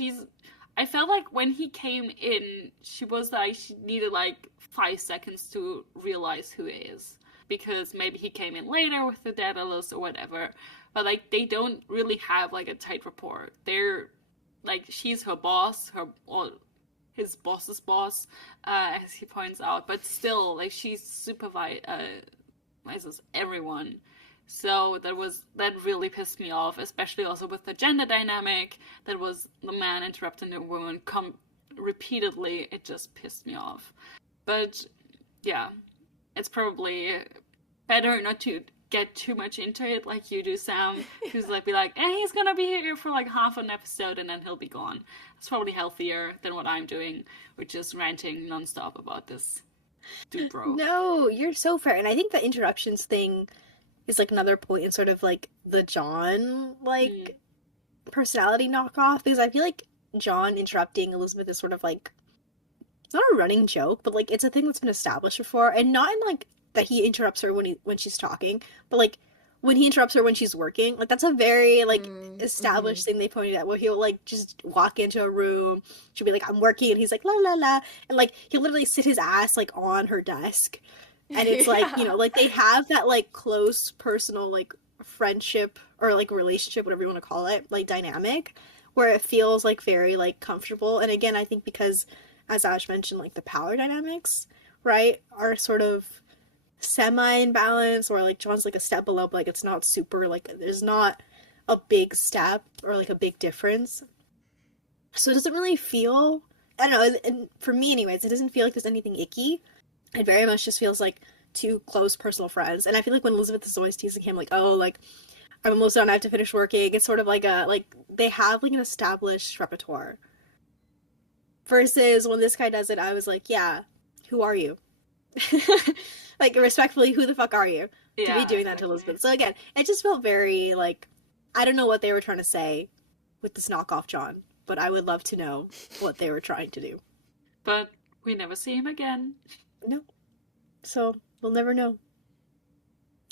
I felt like when he came in, she was like, she needed like 5 seconds to realize who he is. Because maybe he came in later with the Daedalus or whatever. But, like, they don't really have, like, a tight rapport. They're, like, she's her boss, or his boss's boss, as he points out. But still, like, she supervises everyone. So that really pissed me off, especially also with the gender dynamic. That was the man interrupting the woman repeatedly. It just pissed me off. But, yeah. It's probably better not to get too much into it like you do, Sam. Who's like, be like, he's gonna be here for like half an episode and then he'll be gone. It's probably healthier than what I'm doing, which is ranting nonstop about this dude bro. No, you're so fair. And I think the interruptions thing is like another point in sort of like the John, like, personality knockoff. Because I feel like John interrupting Elizabeth is sort of like, it's not a running joke, but, like, it's a thing that's been established before, and not in, like, that he interrupts her when she's talking, but, like, when he interrupts her when she's working, like, that's a very, like, established thing they pointed out, where he'll, like, just walk into a room, she'll be like, I'm working, and he's like, la la la, and, like, he'll literally sit his ass, like, on her desk, and it's, like, like, they have that, like, close, personal, like, friendship, or, like, relationship, whatever you want to call it, like, dynamic, where it feels, like, very, like, comfortable, and again, I think because, as Ash mentioned, like, the power dynamics, right, are sort of semi-in-balance, or, like, John's, like, a step below, but, like, it's not super, like, there's not a big step, or, like, a big difference. So it doesn't really feel, I don't know, and for me, anyways, it doesn't feel like there's anything icky. It very much just feels like two close personal friends, and I feel like when Elizabeth is always teasing him, like, oh, like, I'm almost done, I have to finish working, it's sort of like they have, like, an established repertoire. Versus when this guy does it, I was like, yeah, who are you? Like, respectfully, who the fuck are you to be doing that to Elizabeth? So again, it just felt very, like, I don't know what they were trying to say with this knockoff John, but I would love to know what they were trying to do. But we never see him again. No. So, we'll never know.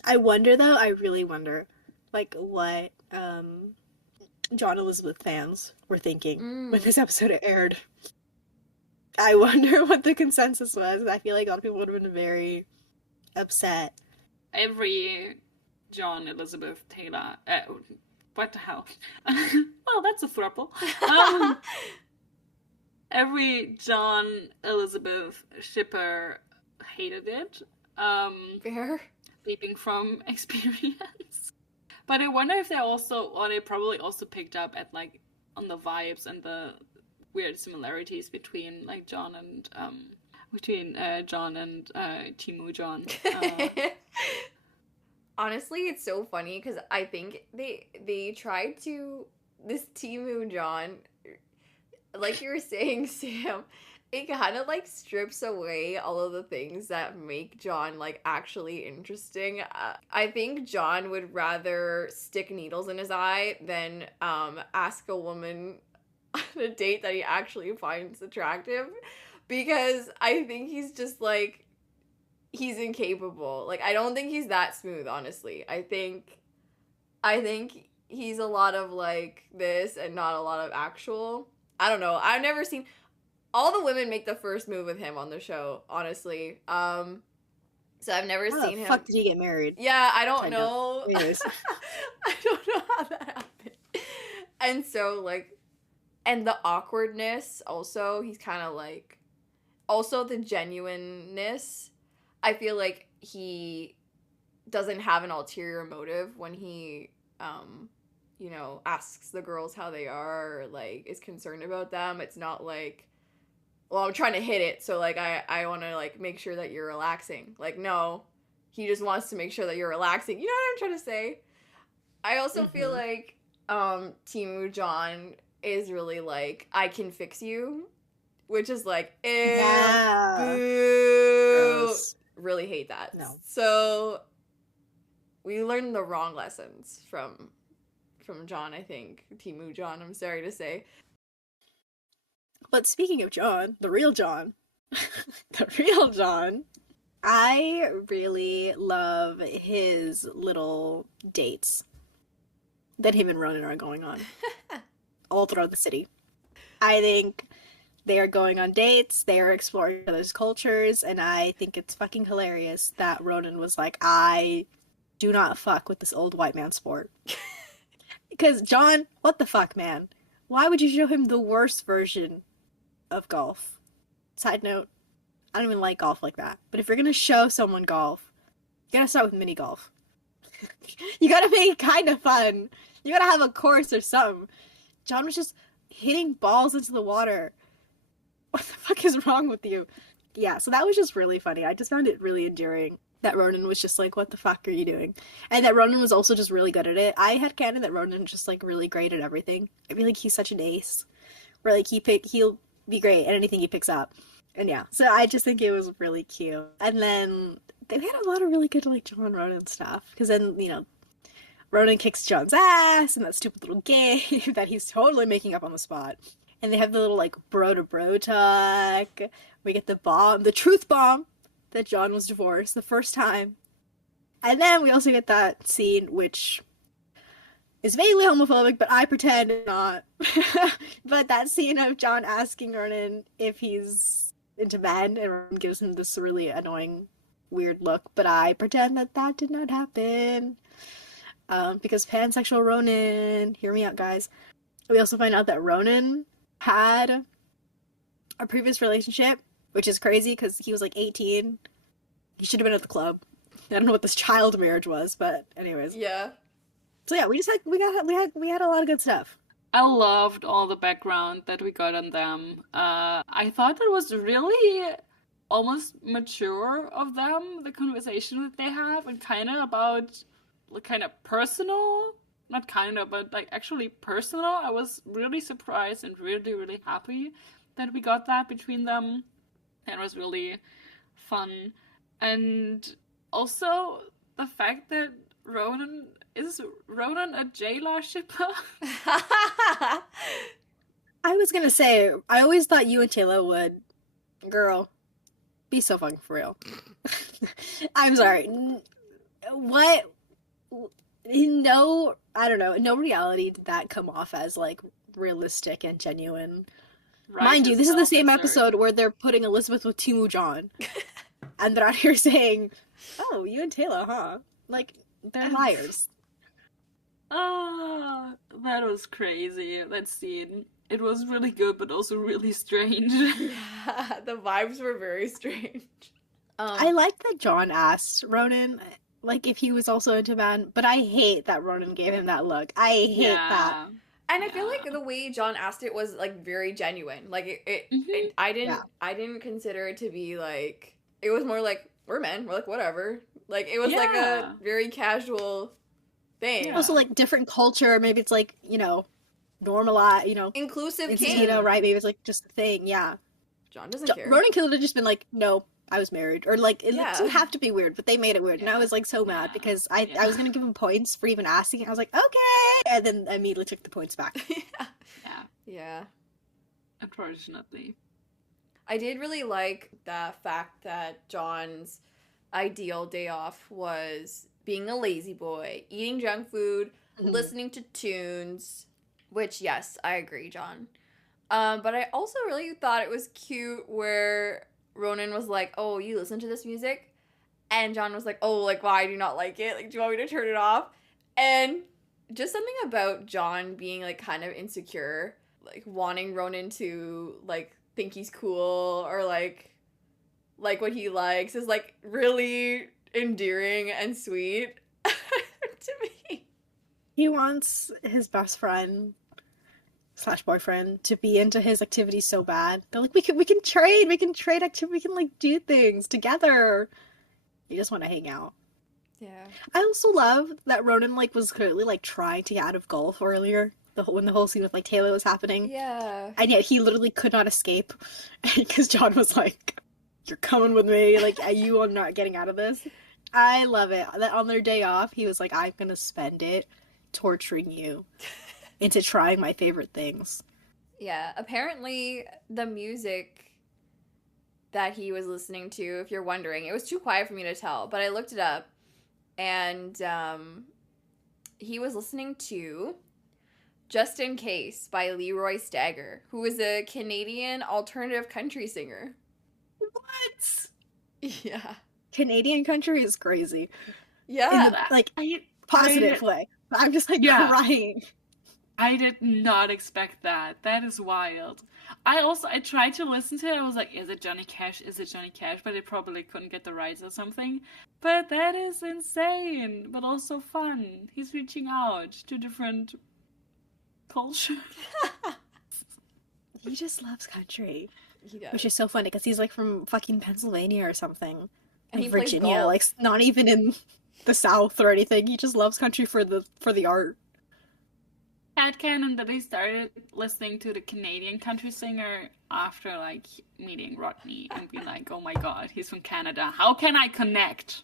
I wonder, though, I really wonder, like, what John Elizabeth fans were thinking when this episode aired. I wonder what the consensus was. I feel like a lot of people would have been very upset. Every John, Elizabeth, Teyla... what the hell? Well, that's a throuple. Every John, Elizabeth shipper hated it. Fair. Speaking from experience. But I wonder if they probably also picked up at, like, on the vibes and the weird similarities between, like, John and Temu John. Honestly, it's so funny because I think they tried to, this Temu John, like you were saying, Sam, it kind of, like, strips away all of the things that make John, like, actually interesting. I think John would rather stick needles in his eye than ask a woman on a date that he actually finds attractive, because I think he's just, like, he's incapable. Like, I don't think he's that smooth, honestly. I think he's a lot of, like, this and not a lot of actual. I don't know. I've never seen... All the women make the first move with him on the show, honestly. So I've never seen him. How the fuck did he get married? Yeah, I don't know. I don't know how that happened. And so, like, and the awkwardness also, he's kind of like, also the genuineness. I feel like he doesn't have an ulterior motive when he, you know, asks the girls how they are, or, like, is concerned about them. It's not like, well, I'm trying to hit it, so, like, I want to, like, make sure that you're relaxing. Like, no, he just wants to make sure that you're relaxing. You know what I'm trying to say? I also feel like Temu John is really, like, I can fix you, which is, like, ew, yeah. boo. Gross. Really hate that. No. So, we learned the wrong lessons from John, I think. Temu John, I'm sorry to say. But speaking of John, the real John, I really love his little dates that him and Ronan are going on all throughout the city. I think they are going on dates, they are exploring each other's cultures, and I think it's fucking hilarious that Ronan was like, I do not fuck with this old white man sport. Because, John, what the fuck, man? Why would you show him the worst version of golf? Side note, I don't even like golf like that. But if you're gonna show someone golf, you gotta start with mini golf. You gotta make it kind of fun. You gotta have a course or something. John was just hitting balls into the water. What the fuck is wrong with you? Yeah, so that was just really funny. I just found it really endearing that Ronan was just like, what the fuck are you doing? And that Ronan was also just really good at it. I had canon that Ronan was just, like, really great at everything. I feel like he's such an ace. Where, like, he'll be great at anything he picks up. And yeah, so I just think it was really cute. And then they had a lot of really good, like, John Ronan stuff. Because then, you know, Ronan kicks John's ass in that stupid little game that he's totally making up on the spot. And they have the little, like, bro-to-bro talk. We get the truth bomb, that John was divorced the first time. And then we also get that scene, which is vaguely homophobic, but I pretend not. But that scene of John asking Ronan if he's into men, and Ronan gives him this really annoying, weird look, but I pretend that did not happen. Because pansexual Ronan, hear me out, guys. We also find out that Ronan had a previous relationship, which is crazy because he was like 18. He should have been at the club. I don't know what this child marriage was, but anyways. Yeah. So yeah, we had a lot of good stuff. I loved all the background that we got on them. I thought it was really almost mature of them, the conversation that they have, and kind of about, like, kind of personal. Not kind of, but, like, actually personal. I was really surprised and really, really happy that we got that between them. That was really fun. And also the fact that Ronon a Teyla shipper? I was gonna say, I always thought you and Teyla would, girl, be so fucking for real. I'm sorry. What? No, I don't know. No reality did that come off as, like, realistic and genuine. Right, Mind you, this is the same absurd. episode where they're putting Elizabeth with Temu John. And they're out here saying, oh, you and Teyla, huh? Like, they're liars. Ah, that was crazy, that scene. It was really good, but also really strange. Yeah, the vibes were very strange. I like that John asked Ronan, like, if he was also into man, but I hate that Ronan gave him that look. I hate that. And I feel like the way John asked it was, like, very genuine. Like, I didn't consider it to be, like, it was more like, we're men, we're like, whatever. Like, it was like a very casual thing. Yeah. Also, like, different culture, maybe it's like, you know, normalize, you know. Inclusive king. You know, right? Maybe it's like just a thing, yeah. John doesn't care. Ronan could have just been like, no, I was married. Or like, it doesn't have to be weird, but they made it weird. And I was like so mad because I was going to give him points for even asking. I was like, okay. And then I immediately took the points back. Yeah. Unfortunately. I did really like the fact that John's ideal day off was being a lazy boy, eating junk food, listening to tunes, which, yes, I agree, John. But I also really thought it was cute where Ronan was like, oh, you listen to this music? And John was like, oh, like, why do you not like it? Like, do you want me to turn it off? And just something about John being, like, kind of insecure, like, wanting Ronan to, like, think he's cool or, like what he likes is, like, really endearing and sweet to me. He wants his best friend / boyfriend to be into his activities so bad. They're like, we can trade activity, we can, like, do things together. You just want to hang out. Yeah. I also love that Ronan, like, was clearly, like, trying to get out of golf earlier, when the whole scene with, like, Teyla was happening. Yeah. And yet he literally could not escape because John was like, you're coming with me, like, you are not getting out of this. I love it. That on their day off, he was like, I'm gonna spend it torturing you into trying my favorite things. Yeah, apparently the music that he was listening to, if you're wondering, it was too quiet for me to tell, but I looked it up, and he was listening to Just in Case by Leroy Stagger, who is a Canadian alternative country singer. What? Yeah. Canadian country is crazy. Yeah. In the, like, positive way. I'm just, like, crying. I did not expect that. That is wild. I tried to listen to it. I was like, is it Johnny Cash? Is it Johnny Cash? But it probably couldn't get the rights or something. But that is insane, but also fun. He's reaching out to different cultures. He just loves country. He does. Which is so funny because he's, like, from fucking Pennsylvania or something. And like he plays Virginia, golf. like, not even in the South or anything. He just loves country for the art. Headcanon that he started listening to the Canadian country singer after, like, meeting Rodney and be like, oh my god, he's from Canada. How can I connect?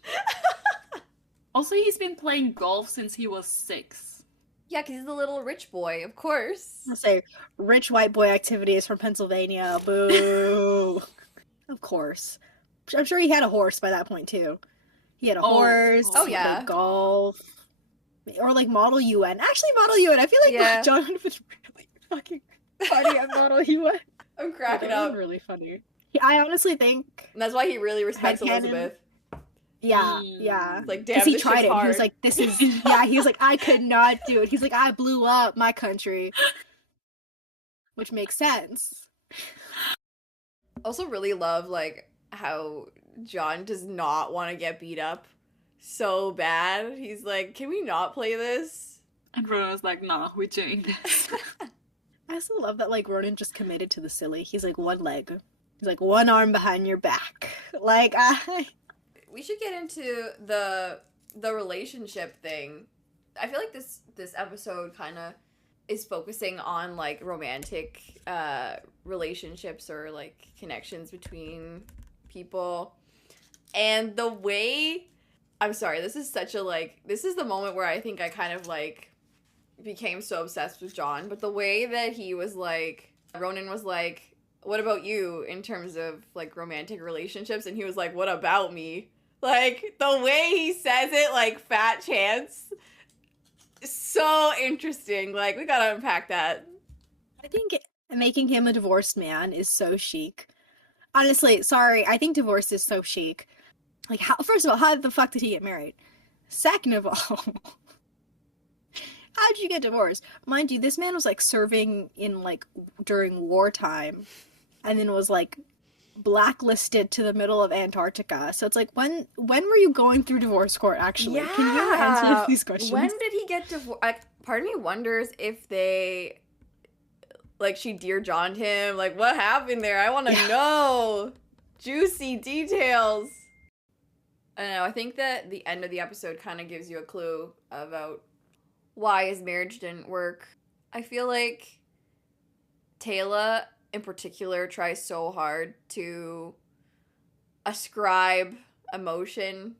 Also, he's been playing golf since he was 6. Yeah, because he's a little rich boy, of course. I'll say, rich white boy activities from Pennsylvania. Boo. Of course. I'm sure he had a horse by that point, too. He had a horse. Oh, he yeah. played golf. Or, like, Model UN. Actually, Model UN. I feel like John was really fucking funny at Model UN. I'm cracking That up. was really funny. I honestly think... And that's why he really respects Headcanon. Elizabeth. Yeah, yeah. Like, damn, Because he this tried shit's it. hard. He was like, this is... Yeah, he was like, I could not do it. He's like, I blew up my country. Which makes sense. Also really love, like, how John does not want to get beat up so bad. He's like, can we not play this? And Ronan was like, nah, we're doing this. I also love that, like, Ronan just committed to the silly. He's like, one leg. He's like, one arm behind your back. Like, We should get into the relationship thing. I feel like this episode kind of is focusing on like romantic relationships or like connections between people. And the way, I'm sorry, this is such a like, this is the moment where I think I kind of like became so obsessed with John, but the way that he was like, Ronan was like, what about you in terms of like romantic relationships? And he was like, what about me? Like the way he says it, like fat chance, so interesting. Like we gotta unpack that. I think making him a divorced man is so chic. Honestly, sorry, I think divorce is so chic. Like, first of all, how the fuck did he get married? Second of all, how did you get divorced? Mind you, this man was like serving in like during wartime, and then was like blacklisted to the middle of Antarctica. So it's like, when were you going through divorce court? Actually, Yeah. Can you answer these questions? When did he get divorced? Part of me wonders if they, like, she Dear John'd him. Like, what happened there? I want to know. Juicy details. I don't know. I think that the end of the episode kind of gives you a clue about why his marriage didn't work. I feel like Teyla, in particular, tries so hard to ascribe emotion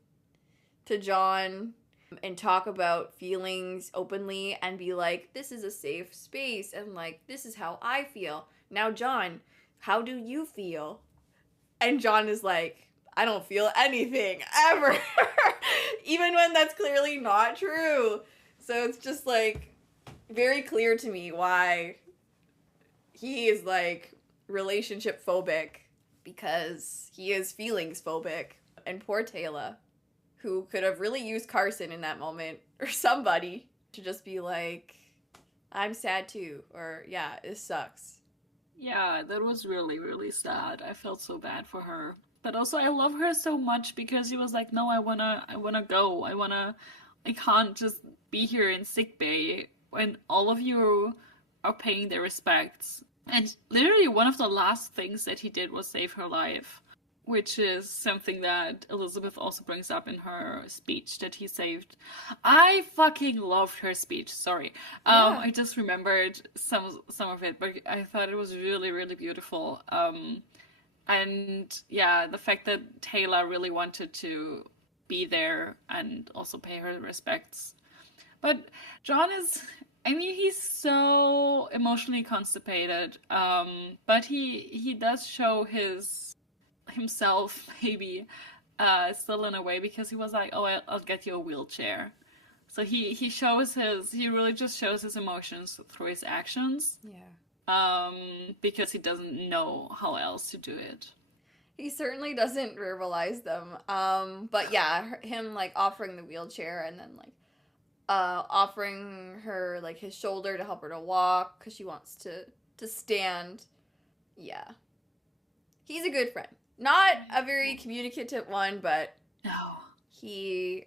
to John and talk about feelings openly and be like, this is a safe space and like, this is how I feel. Now, John, how do you feel? And John is like, I don't feel anything ever. Even when that's clearly not true. So it's just like very clear to me why he is like relationship phobic, because he is feelings phobic. And poor Teyla, who could have really used Carson in that moment, or somebody, to just be like, I'm sad too, or yeah, this sucks. Yeah, that was really, really sad. I felt so bad for her. But also I love her so much because she was like, no, I wanna go. I can't just be here in sickbay when all of you are paying their respects. And literally one of the last things that he did was save her life, which is something that Elizabeth also brings up in her speech that he saved. I fucking loved her speech, sorry. Yeah. I just remembered some of it, but I thought it was really, really beautiful. And yeah, the fact that Teyla really wanted to be there and also pay her respects. But John is, I mean, he's so emotionally constipated, but he does show himself maybe still in a way, because he was like, oh, I'll get you a wheelchair. So he really just shows his emotions through his actions. Yeah. Because he doesn't know how else to do it. He certainly doesn't verbalize them. But yeah, him like offering the wheelchair and then like offering her like his shoulder to help her to walk because she wants to stand. Yeah. He's a good friend. Not a very communicative one, but No. he's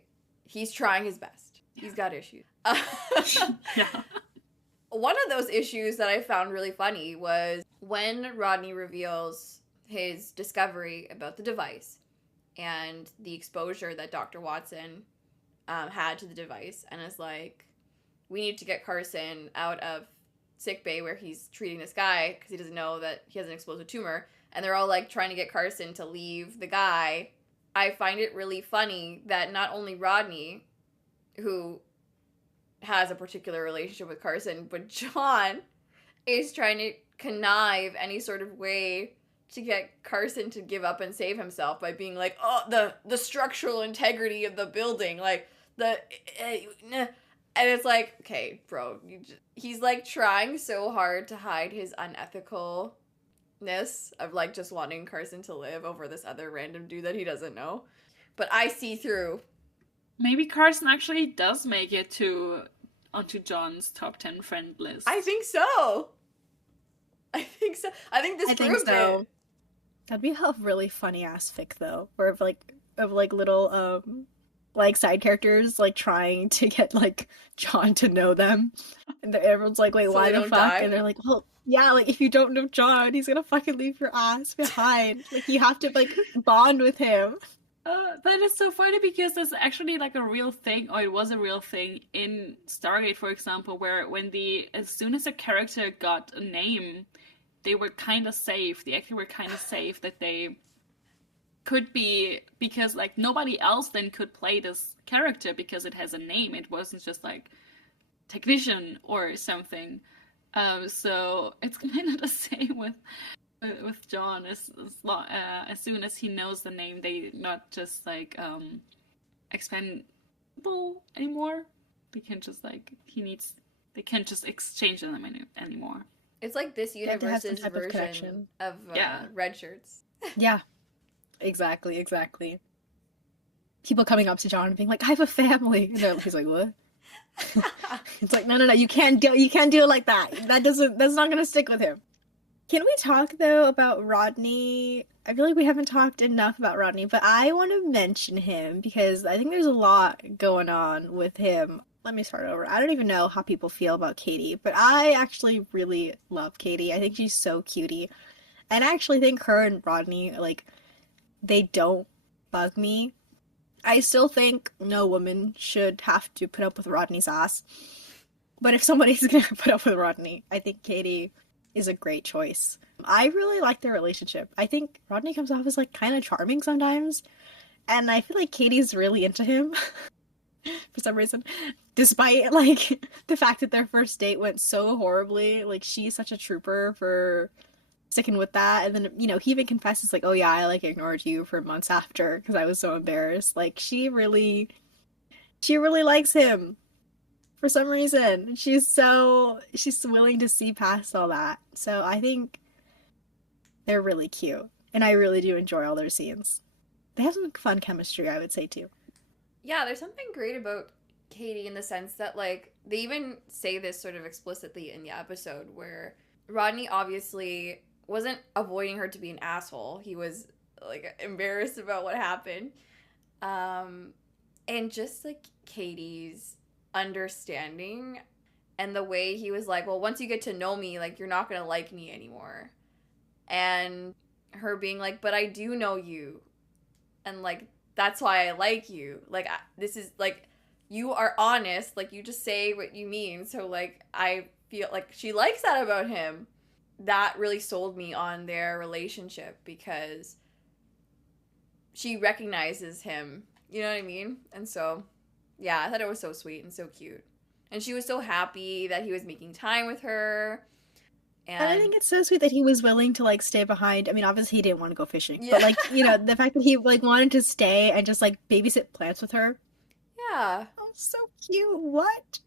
trying his best. Yeah. He's got issues. Yeah. One of those issues that I found really funny was when Rodney reveals his discovery about the device and the exposure that Dr. Watson had to the device, and is like, we need to get Carson out of sickbay where he's treating this guy because he doesn't know that he has an explosive tumor, and they're all like trying to get Carson to leave the guy. I find it really funny that not only Rodney, who has a particular relationship with Carson, but John is trying to connive any sort of way to get Carson to give up and save himself by being like, oh, the structural integrity of the building, like and it's like, okay, bro, he's like trying so hard to hide his unethicalness of like just wanting Carson to live over this other random dude that he doesn't know. But I see through. Maybe Carson actually does make it onto John's top 10 friend list. I think so. I think this proves it. That'd be a really funny ass fic though, where of little like side characters like trying to get like John to know them, and everyone's like, wait, So why they the don't fuck? die? And they're like, well, yeah, like if you don't know John, he's gonna fucking leave your ass behind. Like you have to like bond with him. That is so funny because that's actually like a real thing, or it was a real thing in Stargate, for example, where as soon as a character got a name, they were kind of safe. They actually were kind of safe that they could be, because like nobody else then could play this character because it has a name. It wasn't just like technician or something. So it's kind of the same with John. As soon as he knows the name, they not just like expendable anymore. They can just like they can't just exchange them anymore. It's like this universe's version of red shirts. Yeah, exactly. People coming up to John and being like, "I have a family," and he's like, "What?" It's like, no, you can't do it like that. That's not gonna stick with him. Can we talk though about Rodney? I feel like we haven't talked enough about Rodney, but I want to mention him because I think there's a lot going on with him. Let me start over. I don't even know how people feel about Katie, but I actually really love Katie. I think she's so cutie. And I actually think her and Rodney, like, they don't bug me. I still think no woman should have to put up with Rodney's ass. But if somebody's gonna put up with Rodney, I think Katie is a great choice. I really like their relationship. I think Rodney comes off as like kind of charming sometimes, and I feel like Katie's really into him for some reason, despite like the fact that their first date went so horribly. Like, she's such a trooper for sticking with that, and then he even confesses like, "Oh yeah, I like ignored you for months after because I was so embarrassed." Like, she really likes him. For some reason, she's willing to see past all that. So I think they're really cute, and I really do enjoy all their scenes. They have some fun chemistry, I would say, too. Yeah, there's something great about Katie in the sense that, like, they even say this sort of explicitly in the episode where Rodney obviously wasn't avoiding her to be an asshole. He was, like, embarrassed about what happened. And just, like, Katie's understanding and the way he was like, well, once you get to know me, like, you're not gonna like me anymore. And her being like, but I do know you. And, like, that's why I like you. Like, this is, like, you are honest. Like, you just say what you mean. So, like, I feel like she likes that about him. That really sold me on their relationship because she recognizes him. You know what I mean? And so, yeah, I thought it was so sweet and so cute. And she was so happy that he was making time with her. And I think it's so sweet that he was willing to, like, stay behind. I mean, obviously he didn't want to go fishing. Yeah. But, like, the fact that he, like, wanted to stay and just, like, babysit plants with her. Yeah. Oh, so cute. What?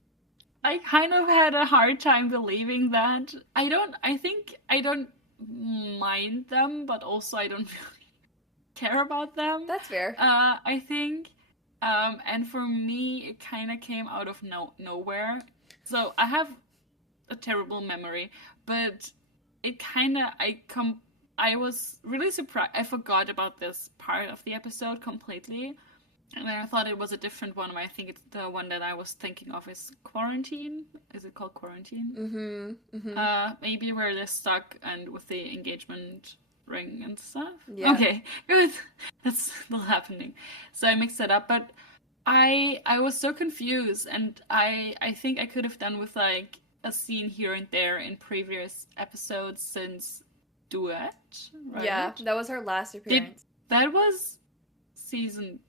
I kind of had a hard time believing that. I think I don't mind them, but also I don't really care about them. That's fair. I think. And for me, it kind of came out of nowhere. So I have a terrible memory, but it kind of, I was really surprised. I forgot about this part of the episode completely. And then I thought it was a different one. I think it's the one that I was thinking of is Quarantine. Is it called Quarantine? Mm-hmm. Mm-hmm. Maybe where they're stuck and with the engagement ring and stuff. Yeah. Okay, good. That's still happening. So I mixed it up, but I was so confused, and I think I could have done with like a scene here and there in previous episodes since Duet, right? Yeah, that was her last appearance. That was season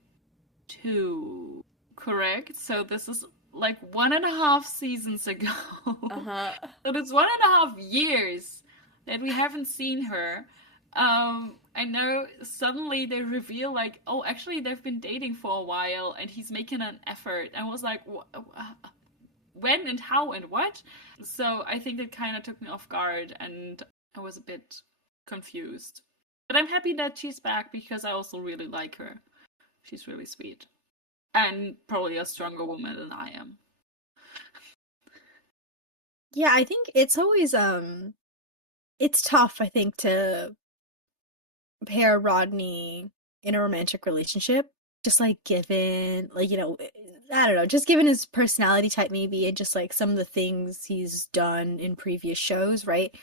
2, correct? So this is like 1.5 seasons ago. Uh-huh. So it's 1.5 years that we haven't seen her. I know suddenly they reveal like, oh, actually they've been dating for a while and he's making an effort. And I was like, when and how and what? So I think it kind of took me off guard and I was a bit confused. But I'm happy that she's back because I also really like her. She's really sweet. And probably a stronger woman than I am. Yeah, I think it's always, it's tough, I think, to pair Rodney in a romantic relationship. Just, like, given, like, I don't know, just given his personality type maybe, and just, like, some of the things he's done in previous shows, right?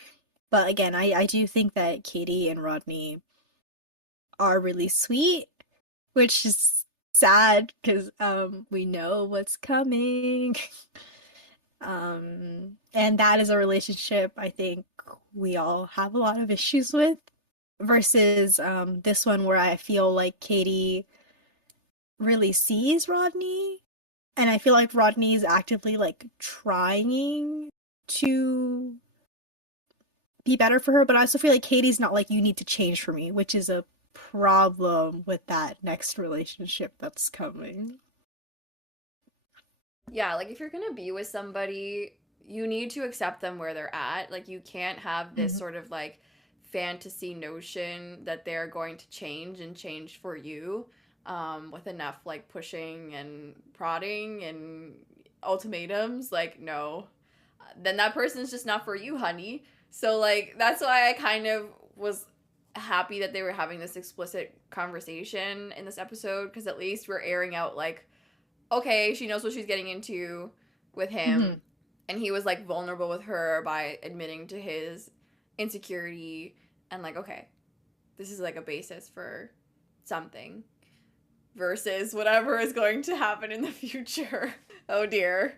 But, again, I do think that Katie and Rodney are really sweet. which is sad because we know what's coming. And that is a relationship I think we all have a lot of issues with versus this one where I feel like Katie really sees Rodney, and I feel like Rodney is actively like trying to be better for her, but I also feel like Katie's not like, you need to change for me, which is a problem with that next relationship that's coming. Yeah, like if you're gonna be with somebody, you need to accept them where they're at. Like you can't have this sort of like fantasy notion that they're going to change and change for you, with enough like pushing and prodding and ultimatums. Like, no, then that person's just not for you, honey. So like that's why I kind of was happy that they were having this explicit conversation in this episode, because at least we're airing out like, okay, she knows what she's getting into with him, and he was like vulnerable with her by admitting to his insecurity, and like, okay, this is like a basis for something versus whatever is going to happen in the future. Oh dear.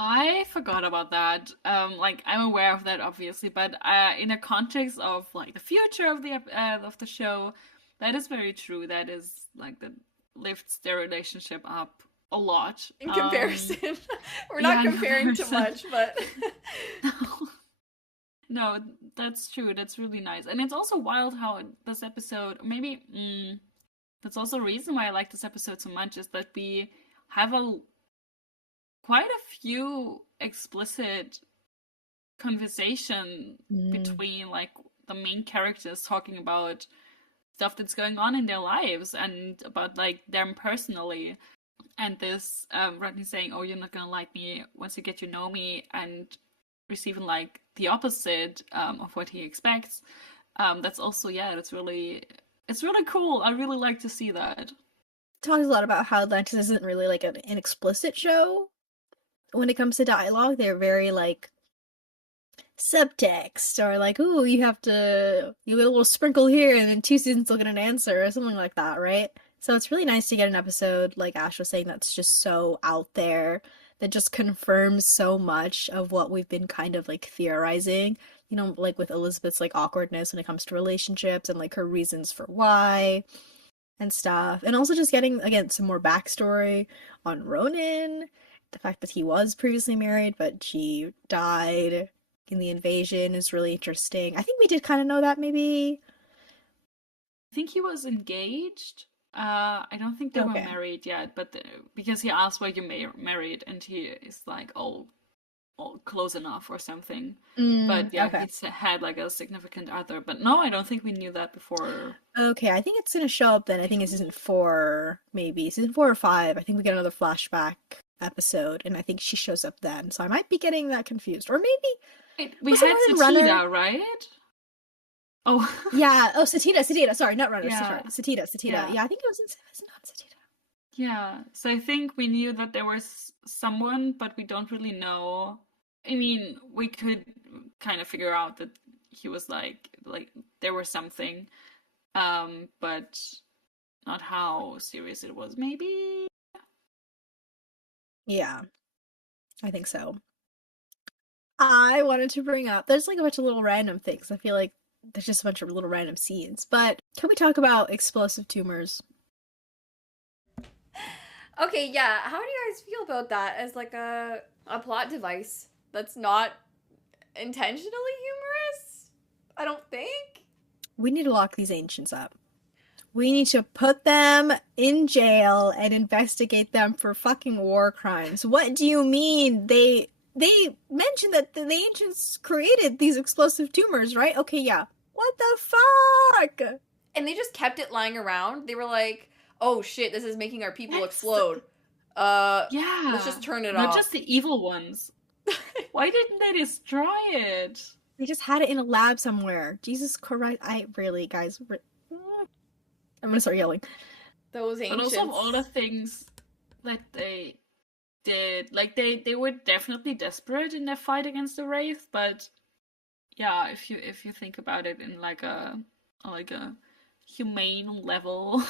I forgot about that. Like I'm aware of that, obviously, but in a context of like the future of the show, that is very true. That is like that lifts their relationship up a lot In comparison. We're not comparing too much, but no, that's true. That's really nice, and it's also wild how this episode, maybe that's also a reason why I like this episode so much, is that we have quite a few explicit conversation between like the main characters talking about stuff that's going on in their lives and about like them personally. And this Rodney saying, "Oh, you're not gonna like me once you get to know me," and receiving like the opposite of what he expects. That's also, yeah, it's really cool. I really like to see that. Talks a lot about how Atlantis isn't really like an explicit show. When it comes to dialogue, they're very like subtext, or like, ooh, you get a little sprinkle here and then 2 seasons will get an answer or something like that, right? So it's really nice to get an episode, like Ash was saying, that's just so out there, that just confirms so much of what we've been kind of like theorizing, you know, like with Elizabeth's like awkwardness when it comes to relationships and like her reasons for why and stuff. And also just getting, again, some more backstory on Ronan, the fact that he was previously married, but she died in the invasion is really interesting. I think we did kind of know that, maybe. I think he was engaged. I don't think they were married yet, but because he asked why you married, and he is like, all close enough or something. But yeah, he's had like a significant other. But no, I don't think we knew that before. Okay, I think it's gonna show up then. I think it's season 4, maybe. Season 4 or 5. I think we get another flashback episode, and I think she shows up then. So I might be getting that confused. Or maybe... we had Satita, right? Oh. Yeah, Satita. Sorry, not Runner. Yeah. Satita. Yeah, I think it was not Satita. Yeah, so I think we knew that there was someone, but we don't really know. I mean, we could kind of figure out that he was like there was something, but not how serious it was, maybe? Yeah, I think so. I wanted to bring up, there's like a bunch of little random things. I feel like there's just a bunch of little random scenes, but can we talk about explosive tumors? Okay, yeah. How do you guys feel about that as like a plot device that's not intentionally humorous? I don't think. We need to lock these ancients up. We need to put them in jail and investigate them for fucking war crimes. What do you mean? They mentioned that the ancients created these explosive tumors, right? Okay, yeah. What the fuck? And they just kept it lying around. They were like, oh shit, this is making our people explode. Yeah. Let's just turn it off. Not just the evil ones. Why didn't they destroy it? They just had it in a lab somewhere. Jesus Christ. I really, guys. I'm gonna start yelling. Those ancients. But also all the things that they did, like they were definitely desperate in their fight against the Wraith, but yeah, if you think about it in like a humane level,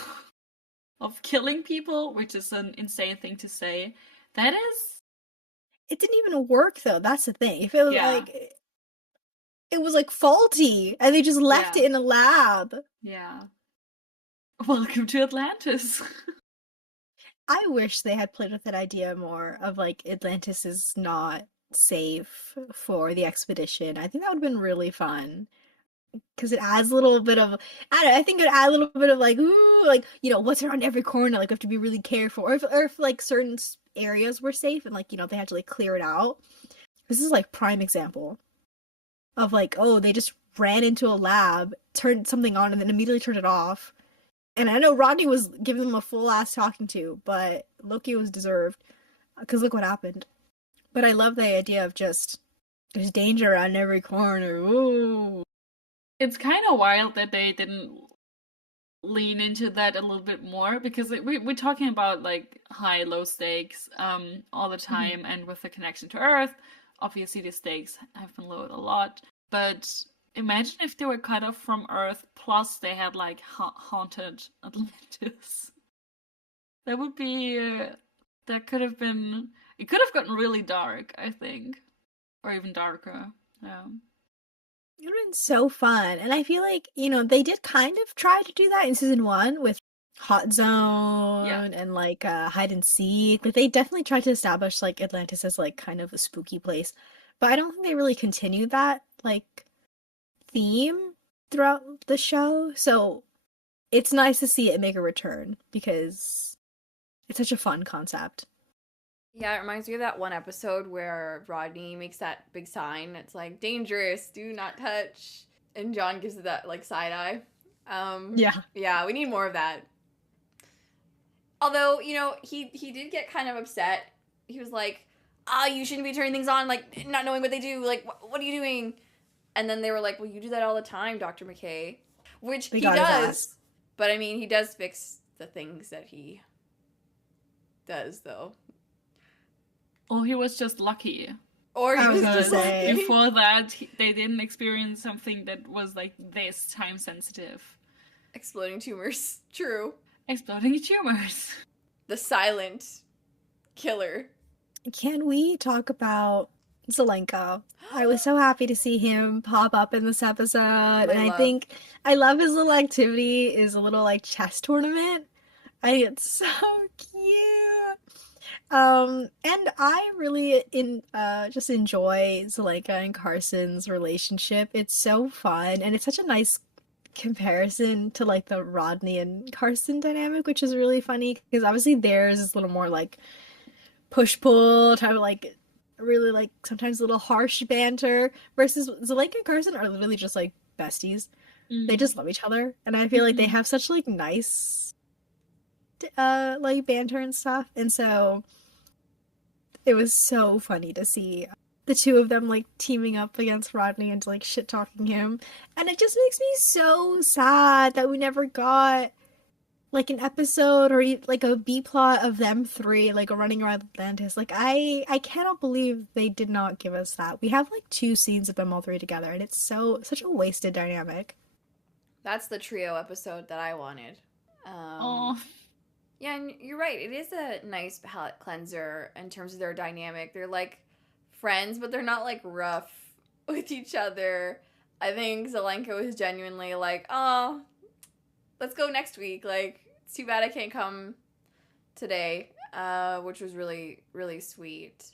of killing people, which is an insane thing to say. That is... It didn't even work, though. That's the thing. If it was Yeah. it was like faulty, and they just left Yeah. it in a lab. Yeah. Welcome to Atlantis. I wish they had played with that idea more of like Atlantis is not safe for the expedition. I think that would have been really fun. Because it adds a little bit of, I don't know, I think it would add a little bit of like, ooh, like, you know, what's around every corner? Like, we have to be really careful. Or if like certain areas were safe and like, you know, they had to like clear it out. This is like prime example of like, oh, they just ran into a lab, turned something on, and then immediately turned it off. And I know Rodney was giving them a full ass talking to, but Loki was deserved. Because look what happened. But I love the idea of just, there's danger around every corner. Ooh. It's kind of wild that they didn't lean into that a little bit more, because we're talking about like high, low stakes all the time, and with the connection to Earth, obviously the stakes have been lowered a lot. But imagine if they were cut off from Earth, plus they had like haunted Atlantis. That would be that could have been. It could have gotten really dark, I think, or even darker. Yeah. It would have been so fun. And I feel like, you know, they did kind of try to do that in season 1 with Hot Zone and like hide and seek. But they definitely tried to establish like Atlantis as like kind of a spooky place. But I don't think they really continued that like theme throughout the show. So it's nice to see it make a return because it's such a fun concept. Yeah, it reminds me of that one episode where Rodney makes that big sign. It's like, dangerous, do not touch. And John gives it that, like, side eye. Yeah, we need more of that. Although, you know, he did get kind of upset. He was like, you shouldn't be turning things on, like, not knowing what they do. Like, what are you doing? And then they were like, well, you do that all the time, Dr. McKay. Which he does. But, I mean, he does fix the things that he does, though. Or he was just lucky. Or he was just lucky. Before that, they didn't experience something that was like this time sensitive. Exploding tumors. True. Exploding tumors. The silent killer. Can we talk about Zelenka? I was so happy to see him pop up in this episode. I love his little activity, his little like chess tournament. I think it's so cute. And I really just enjoy Zelenka and Carson's relationship. It's so fun, and it's such a nice comparison to like the Rodney and Carson dynamic, which is really funny because obviously theirs is a little more like push-pull, type of like really like sometimes a little harsh banter, versus Zelenka and Carson are literally just like besties. They just love each other, and I feel like they have such like nice like banter and stuff, and so it was so funny to see the two of them like teaming up against Rodney and like shit talking him, and it just makes me so sad that we never got like an episode or like a B plot of them three like running around Atlantis. Like I cannot believe they did not give us that. We have like 2 scenes of them all 3 together, and it's such a wasted dynamic. That's the trio episode that I wanted. Oh. Yeah, and you're right. It is a nice palate cleanser in terms of their dynamic. They're like friends, but they're not like rough with each other. I think Zelenka was genuinely like, oh, let's go next week. Like, it's too bad I can't come today, which was really, really sweet.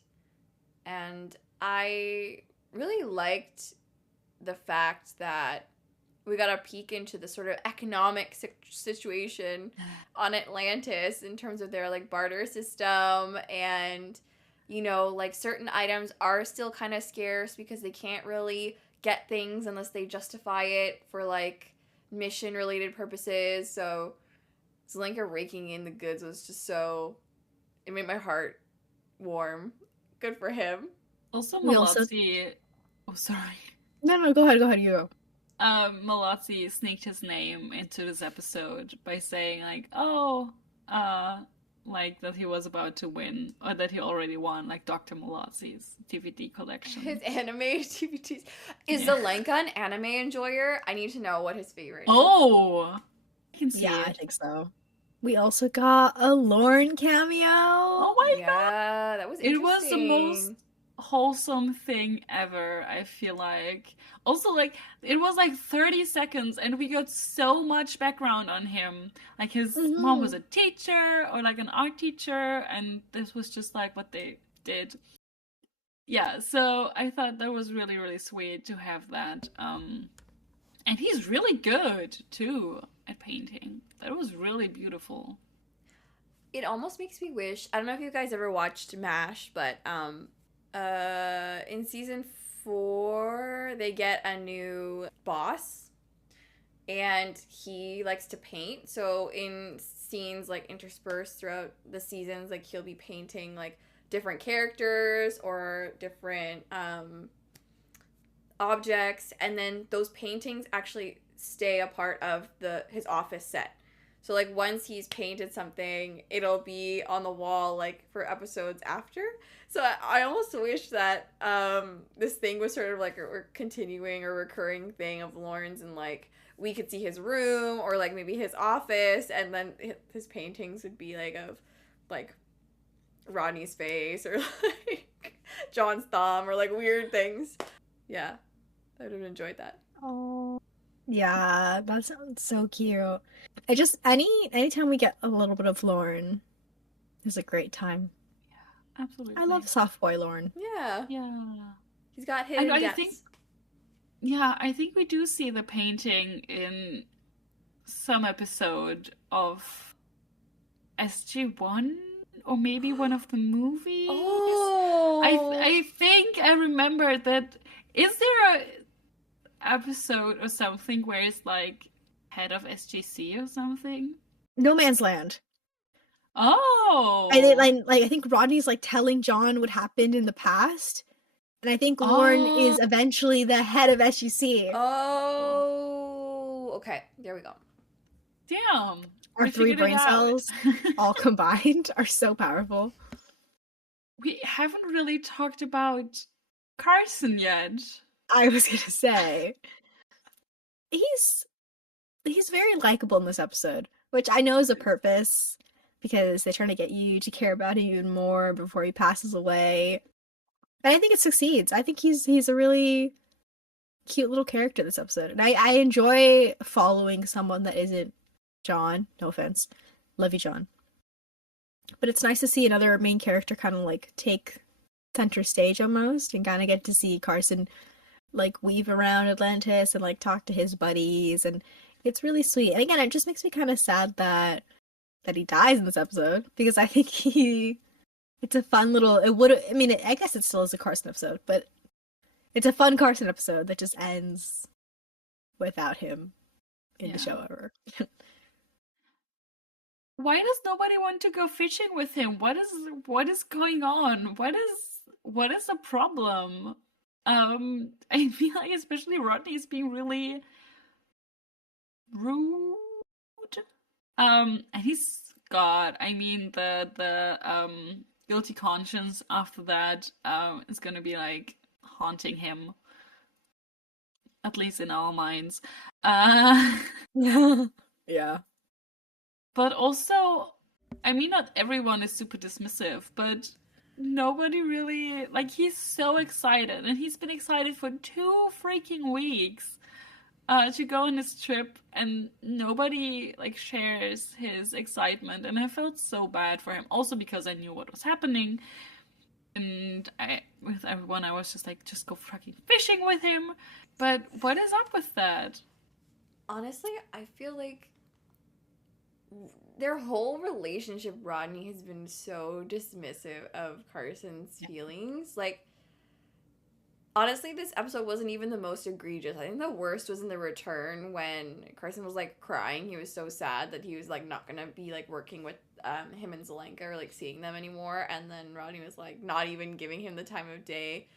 And I really liked the fact that we got a peek into the sort of economic situation on Atlantis in terms of their, like, barter system. And, you know, like, certain items are still kind of scarce because they can't really get things unless they justify it for, like, mission-related purposes. So Zelenka raking in the goods was just so... It made my heart warm. Good for him. Also, Malazzi... Oh, sorry. No, go ahead, you go. Malazzi sneaked his name into this episode by saying like, like that he was about to win, or that he already won, like Dr. Malazzi's DVD collection. His anime DVDs. Is Zelenka an anime enjoyer? I need to know what his favorite is. Oh! I can see it. I think so. We also got a Lauren cameo. Oh my god! Yeah, that was It interesting. was the most wholesome thing ever, I feel like. Also, like, it was like 30 seconds and we got so much background on him. Like, his mom was a teacher or like an art teacher, and this was just like what they did. Yeah, so I thought that was really, really sweet to have that. And he's really good too at painting. That was really beautiful. It almost makes me wish. I don't know if you guys ever watched MASH, but in season 4 they get a new boss, and he likes to paint. So in scenes like interspersed throughout the seasons, like he'll be painting like different characters or different objects, and then those paintings actually stay a part of his office set. So like once he's painted something, it'll be on the wall like for episodes after. So I almost wish that this thing was sort of like a continuing or recurring thing of Lauren's, and like we could see his room or like maybe his office, and then his paintings would be like of like Rodney's face or like John's thumb or like weird things. Yeah, I would have enjoyed that. Oh, yeah, that sounds so cute. I just anytime we get a little bit of Lauren is a great time. Yeah, absolutely. I love soft boy Lauren. Yeah. Yeah. He's got hidden depths. I think we do see the painting in some episode of SG1 or maybe one of the movies. Oh, I think I remember that. Is there a episode or something where it's like head of SGC or something? No Man's Land. Oh, And it, like I think Rodney's like telling John what happened in the past, and I think Lauren is eventually the head of SGC. Oh, okay. There we go. Damn, Our 3 brain cells all combined are so powerful. We haven't really talked about Carson yet. I was gonna say he's very likable in this episode, which I know is a purpose because they're trying to get you to care about him even more before he passes away. And I think it succeeds. I think he's a really cute little character this episode, and I enjoy following someone that isn't John. No offense, love you, John. But it's nice to see another main character kind of like take center stage almost, and kind of get to see Carson like weave around Atlantis and like talk to his buddies, and it's really sweet. And again, it just makes me kind of sad that he dies in this episode, because I think it's a fun little, I guess it still is a Carson episode, but it's a fun Carson episode that just ends without him in the show ever. Why does nobody want to go fishing with him? What is going on? What is the problem? I feel like especially Rodney is being really rude. And he's God. I mean, the guilty conscience after that is gonna be like haunting him, at least in our minds. Yeah. But also, I mean, not everyone is super dismissive, but nobody really, like, he's so excited, and he's been excited for 2 freaking weeks to go on this trip, and nobody, like, shares his excitement, and I felt so bad for him, also because I knew what was happening, and with everyone, I was just like, just go fucking fishing with him, but what is up with that? Honestly, I feel like their whole relationship, Rodney has been so dismissive of Carson's feelings. Like, honestly, this episode wasn't even the most egregious. I think the worst was in the return when Carson was like crying. He was so sad that he was like not gonna be like working with him and Zelenka or like seeing them anymore. And then Rodney was like not even giving him the time of day,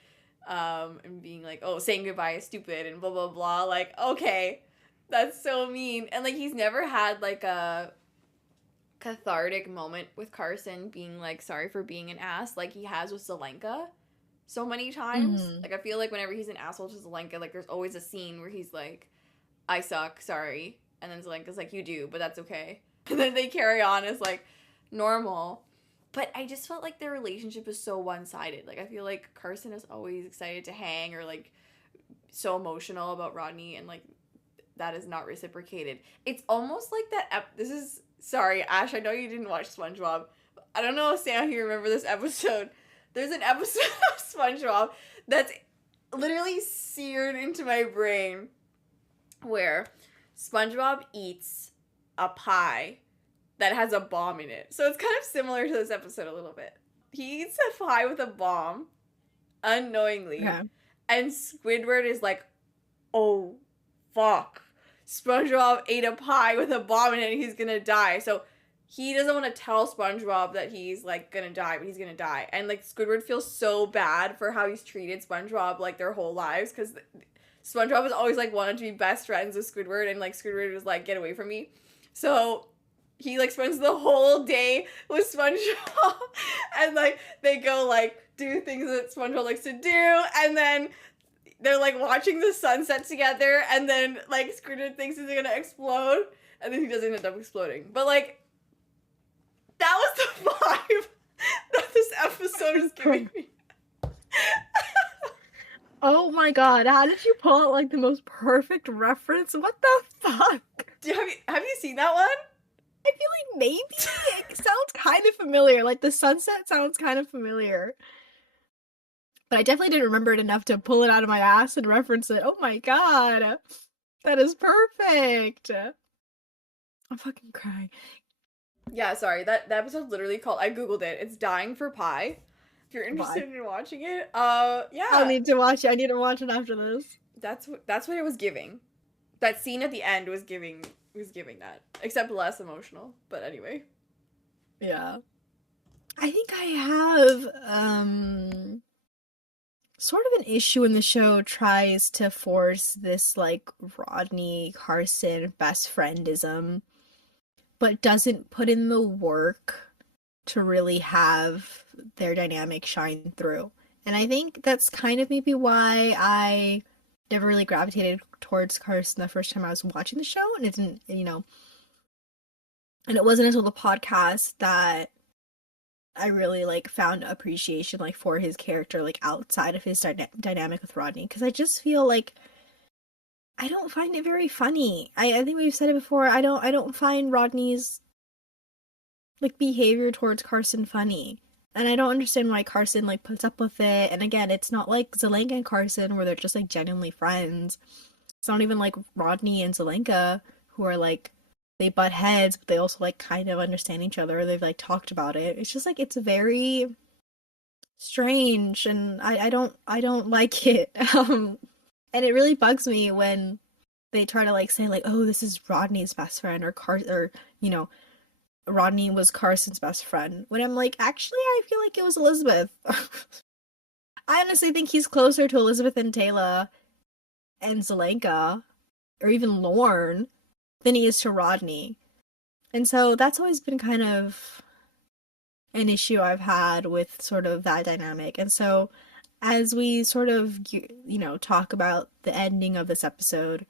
and being like, oh, saying goodbye is stupid and blah blah blah. Like, okay, that's so mean. And like he's never had like a cathartic moment with Carson being like sorry for being an ass like he has with Zelenka so many times. Like I feel like whenever he's an asshole to Zelenka, like there's always a scene where he's like, I suck, sorry, and then Zelenka's like, you do, but that's okay. and then they carry on as like normal. But I just felt like their relationship is so one-sided. Like, I feel like Carson is always excited to hang or like so emotional about Rodney, and like that is not reciprocated. It's almost like that this is, sorry Ash, I know you didn't watch SpongeBob. I don't know if Sam, you remember this episode. There's an episode of SpongeBob that's literally seared into my brain where SpongeBob eats a pie that has a bomb in it. So it's kind of similar to this episode a little bit. He eats a pie with a bomb unknowingly. Yeah. And Squidward is like, oh, fuck. SpongeBob ate a pie with a bomb in it and he's gonna die. So he doesn't want to tell SpongeBob that he's like gonna die, but he's gonna die. And like Squidward feels so bad for how he's treated SpongeBob like their whole lives, because SpongeBob has always like wanted to be best friends with Squidward, and like Squidward was like, get away from me. So he like spends the whole day with SpongeBob and like they go like do things that SpongeBob likes to do, and then they're like watching the sunset together, and then like Squidward thinks he's gonna explode, and then he doesn't end up exploding. But like that was the vibe that this episode is giving me. Oh my god, how did you pull out like the most perfect reference? What the fuck? Have you seen that one? I feel like maybe it sounds kind of familiar. Like the sunset sounds kind of familiar. But I definitely didn't remember it enough to pull it out of my ass and reference it. Oh my god. That is perfect. I'm fucking crying. Yeah, sorry. That episode's literally called, I googled it. It's Dying for Pie. If you're interested in watching it, yeah. I'll need to watch it. I need to watch it after this. That's what it was giving. That scene at the end was giving that. Except less emotional. But anyway. Yeah. I think I have sort of an issue when the show tries to force this like Rodney Carson best friendism, but doesn't put in the work to really have their dynamic shine through. And I think that's kind of maybe why I never really gravitated towards Carson the first time I was watching the show, and it didn't, and it wasn't until the podcast that I really like found appreciation like for his character like outside of his dynamic with Rodney, because I just feel like I don't find it very funny. I think we've said it before. I don't find Rodney's like behavior towards Carson funny, and I don't understand why Carson like puts up with it. And again, it's not like Zelenka and Carson where they're just like genuinely friends. It's not even like Rodney and Zelenka who are like they butt heads, but they also like kind of understand each other. They've like talked about it. It's just like it's very strange, and I don't like it. And it really bugs me when they try to like say like, oh, this is Rodney's best friend, or Rodney was Carson's best friend. When I'm like, actually, I feel like it was Elizabeth. I honestly think he's closer to Elizabeth and Teyla and Zelenka, or even Lorne, than he is to Rodney. And so that's always been kind of an issue I've had with sort of that dynamic. And so as we sort of, talk about the ending of this episode,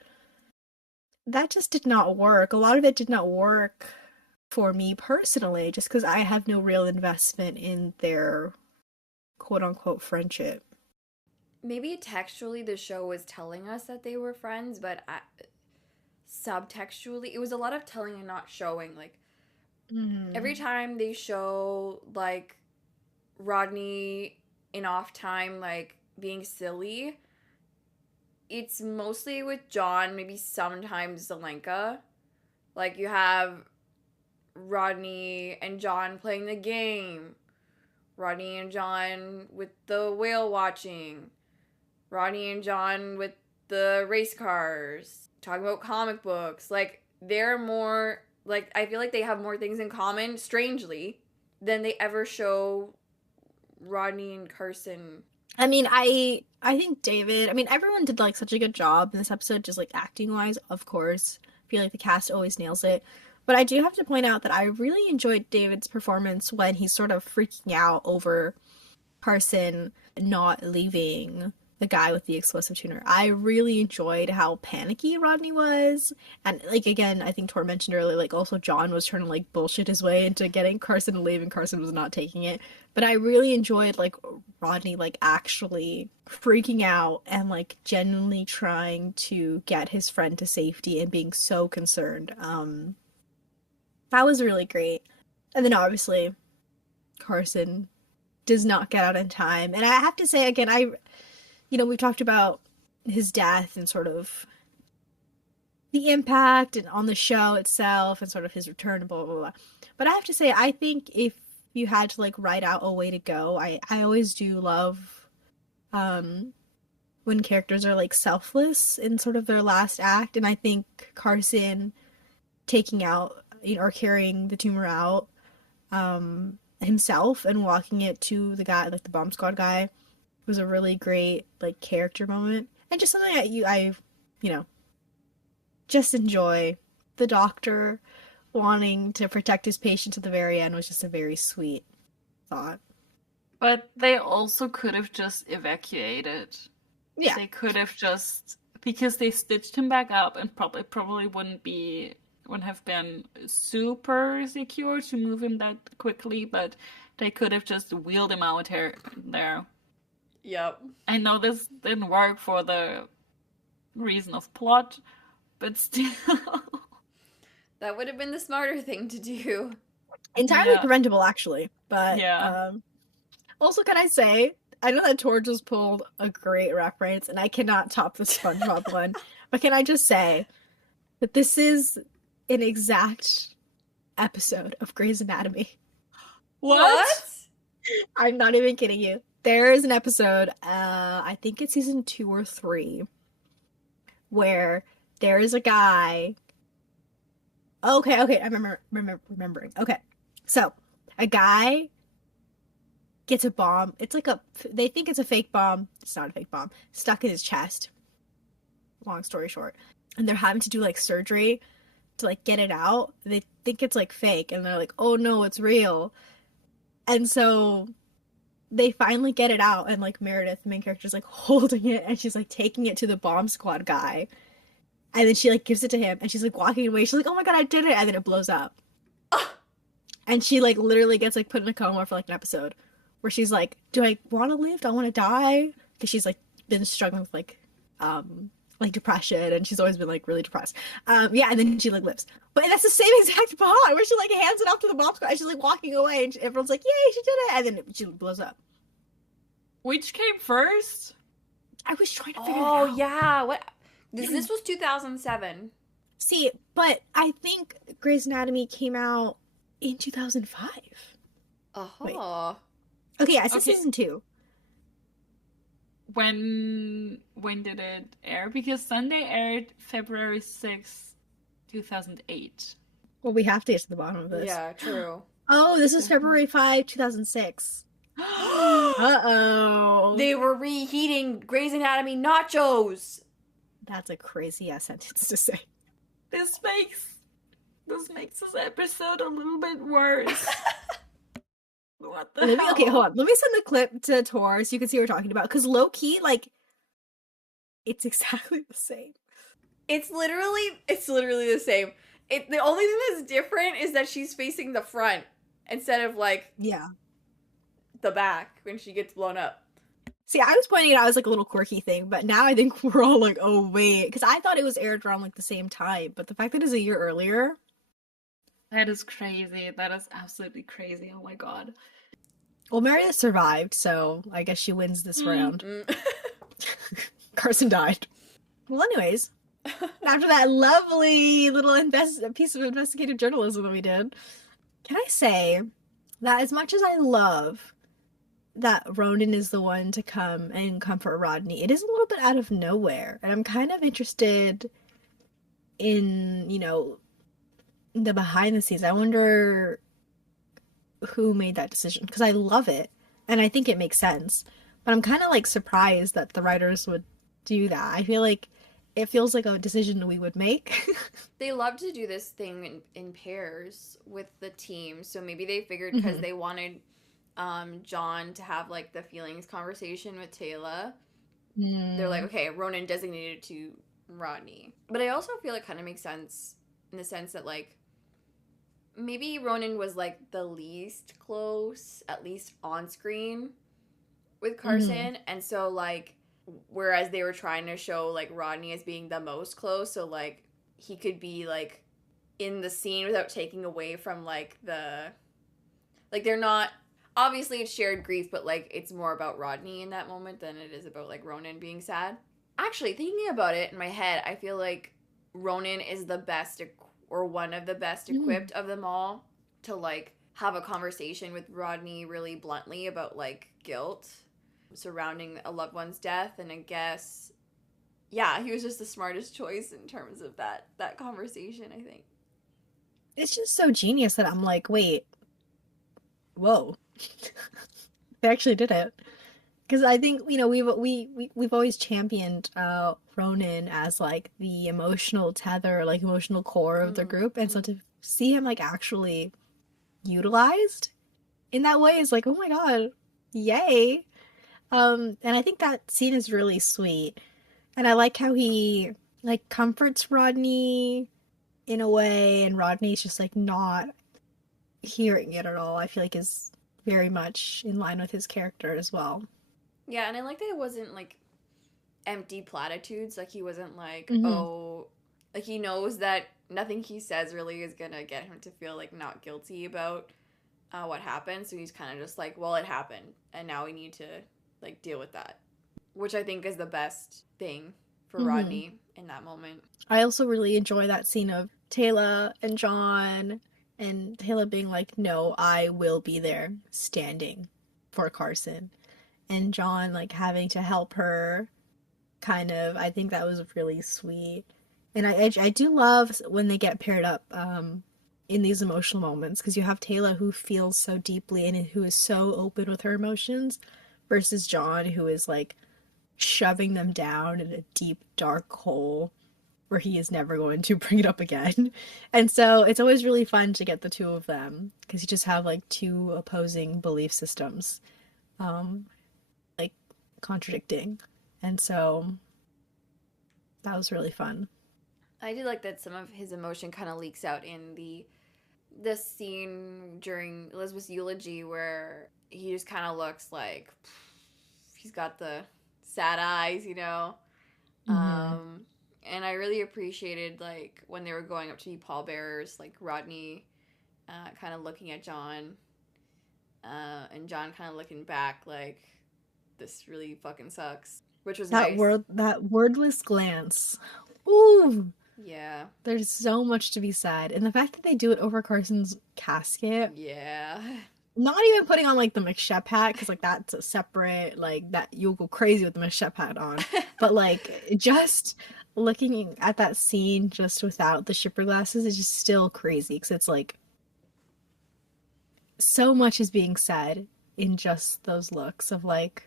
that just did not work. A lot of it did not work for me personally, just because I have no real investment in their quote-unquote friendship. Maybe textually the show was telling us that they were friends, but subtextually it was a lot of telling and not showing. Like, every time they show, like, Rodney in off time, like, being silly, it's mostly with John, maybe sometimes Zelenka. Like, you have Rodney and John playing the game, Rodney and John with the whale watching, Rodney and John with the race cars, talking about comic books. Like, they're more, like, I feel like they have more things in common, strangely, than they ever show Rodney and Carson. I mean, I think David, everyone did, like, such a good job in this episode, just, like, acting-wise, of course. I feel like the cast always nails it. But I do have to point out that I really enjoyed David's performance when he's sort of freaking out over Carson not leaving the guy with the explosive tuner. I really enjoyed how panicky Rodney was. And, like, again, I think Tor mentioned earlier, like, also John was trying to, like, bullshit his way into getting Carson to leave, and Carson was not taking it. But I really enjoyed, like, Rodney, like, actually freaking out and, like, genuinely trying to get his friend to safety and being so concerned. That was really great. And then, obviously, Carson does not get out in time. And I have to say, again, we've talked about his death and sort of the impact and on the show itself and sort of his return and blah, blah, blah. But I have to say, I think if you had to, like, write out a way to go, I always do love when characters are, like, selfless in sort of their last act. And I think Carson taking out, or carrying the tumor out himself and walking it to the guy, like the bomb squad guy, was a really great, like, character moment, and just something that I just enjoy. The doctor wanting to protect his patient to the very end was just a very sweet thought. But they also could have just evacuated. Yeah. They could have just, because they stitched him back up, and probably wouldn't have been super secure to move him that quickly, but they could have just wheeled him out there. Yep. I know this didn't work for the reason of plot, but still. That would have been the smarter thing to do. Entirely preventable, actually. But yeah. Also, can I say, I know that Tor just pulled a great reference, and I cannot top the SpongeBob one, but can I just say that this is an exact episode of Grey's Anatomy. What? I'm not even kidding you. There is an episode, I think it's season 2 or 3, where there is a guy. Okay, I remembering. Okay, so a guy gets a bomb. It's like they think it's a fake bomb. It's not a fake bomb. Stuck in his chest. Long story short, and they're having to do, like, surgery to, like, get it out. They think it's, like, fake, and they're like, oh no, it's real. And so they finally get it out, and, like, Meredith, the main character, is, like, holding it, and she's, like, taking it to the bomb squad guy. And then she, like, gives it to him, and she's, like, walking away. She's like, oh my god, I did it! And then it blows up. And she, like, literally gets, like, put in a coma for, like, an episode where she's like, do I want to live? Do I want to die? Because she's, like, been struggling with, like, depression, and she's always been, like, really depressed. Yeah, and then she, like, lives. But that's the same exact plot where she, like, hands it off to the bomb squad, and she's, like, walking away, and everyone's like, yay, she did it! And then she blows up. Which came first? I was trying to figure it out. Oh, yeah. What? This was 2007. See, but I think Grey's Anatomy came out in 2005. Uh-huh. Okay, yeah, it's season 2. When did it air? Because Sunday aired February 6th, 2008. Well, we have to get to the bottom of this. Yeah, true. Oh, this is February 5, 2006. Uh-oh. They were reheating Grey's Anatomy nachos. That's a crazy ass sentence to say. This makes this episode a little bit worse. What the hell? Okay, hold on. Let me send the clip to Tor so you can see what we're talking about. Because low-key, like, it's exactly the same. It's literally the same. The only thing that's different is that she's facing the front instead of, like, the back when she gets blown up. See, I was pointing it out as, like, a little quirky thing, but now I think we're all like, oh, wait. Because I thought it was aired around, like, the same time, but the fact that it's a year earlier... That is crazy. That is absolutely crazy. Oh my god. Well, Meredith survived, so I guess she wins this round. Carson died. Well, anyways, after that lovely little piece of investigative journalism that we did, can I say that as much as I love that Ronon is the one to come and comfort Rodney, it is a little bit out of nowhere, and I'm kind of interested in, the behind the scenes. I wonder who made that decision, because I love it and I think it makes sense, but I'm kind of, like, surprised that the writers would do that. I feel like it feels like a decision we would make. They love to do this thing in pairs with the team, so maybe they figured because they wanted John to have, like, the feelings conversation with Teyla, They're like, okay, Ronan designated to Rodney. But I also feel it kind of makes sense in the sense that, like, maybe Ronan was, like, the least close, at least on screen, with Carson. And so, like, whereas they were trying to show, like, Rodney as being the most close, so, like, he could be, like, in the scene without taking away from, like, the... Like, they're not... Obviously, it's shared grief, but, like, it's more about Rodney in that moment than it is about, like, Ronan being sad. Actually, thinking about it in my head, I feel like Ronan is the best, or one of the best equipped of them all to, like, have a conversation with Rodney really bluntly about, like, guilt surrounding a loved one's death. And I guess, yeah, he was just the smartest choice in terms of that conversation, I think. It's just so genius that I'm like, wait, whoa. They actually did it. Because I think, you know, we've always championed Ronan as, like, the emotional tether, like, emotional core of the group. And so to see him, like, actually utilized in that way is like, oh my god, yay. And I think that scene is really sweet. And I like how he, like, comforts Rodney in a way, and Rodney's just, like, not hearing it at all. I feel like is very much in line with his character as well. Yeah, and I like that it wasn't, like, empty platitudes. Like, he wasn't like, oh... Like, he knows that nothing he says really is gonna get him to feel, like, not guilty about what happened. So he's kind of just like, well, it happened, and now we need to, like, deal with that. Which I think is the best thing for Rodney in that moment. I also really enjoy that scene of Teyla and John, and Teyla being like, no, I will be there standing for Carson. And John, like, having to help her, kind of. I think that was really sweet. And I do love when they get paired up in these emotional moments, because you have Teyla who feels so deeply and who is so open with her emotions, versus John who is, like, shoving them down in a deep, dark hole where he is never going to bring it up again. And so it's always really fun to get the two of them, because you just have, like, two opposing belief systems, like, contradicting. And so that was really fun. I do like that some of his emotion kind of leaks out in the scene during Elizabeth's eulogy, where he just kind of looks like he's got the sad eyes, you know. And I really appreciated, like, when they were going up to be pallbearers, like, Rodney kind of looking at John, and John kind of looking back like, this really fucking sucks, which was that nice. That wordless glance. Ooh. Yeah. There's so much to be said. And the fact that they do it over Carson's casket. Yeah. Not even putting on, like, the McShep hat, because, like, that's a separate, like, that you'll go crazy with the McShep hat on. But, like, just looking at that scene just without the shipper glasses is just still crazy, because it's, like, so much is being said in just those looks of, like,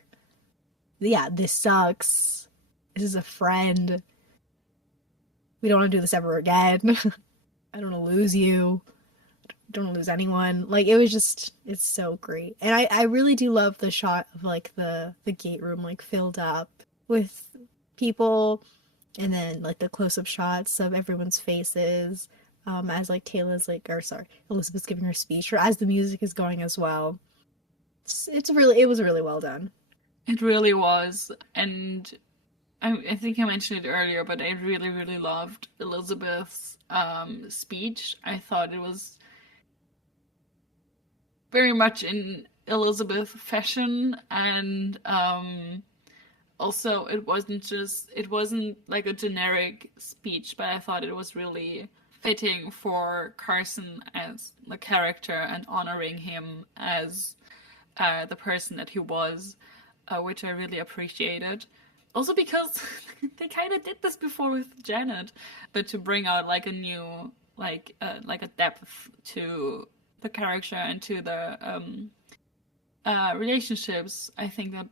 yeah, this sucks. This is a friend. We don't want to do this ever again. I don't want to lose you. I don't want to lose anyone. Like, it was just, it's so great. And I really do love the shot of, like, the gate room, like, filled up with people, and then, like, the close-up shots of everyone's faces, as, like, Teyla's, like, or sorry, Elizabeth's giving her speech, or as the music is going as well. It was really well done. It really was. And I think I mentioned it earlier, but I really, really loved Elizabeth's speech. I thought it was very much in Elizabeth fashion, and also it wasn't like a generic speech, but I thought it was really fitting for Carson as the character and honoring him as the person that he was, which I really appreciated. Also because they kind of did this before with Janet, but to bring out, like, a new, like a depth to the character and to the relationships, I think that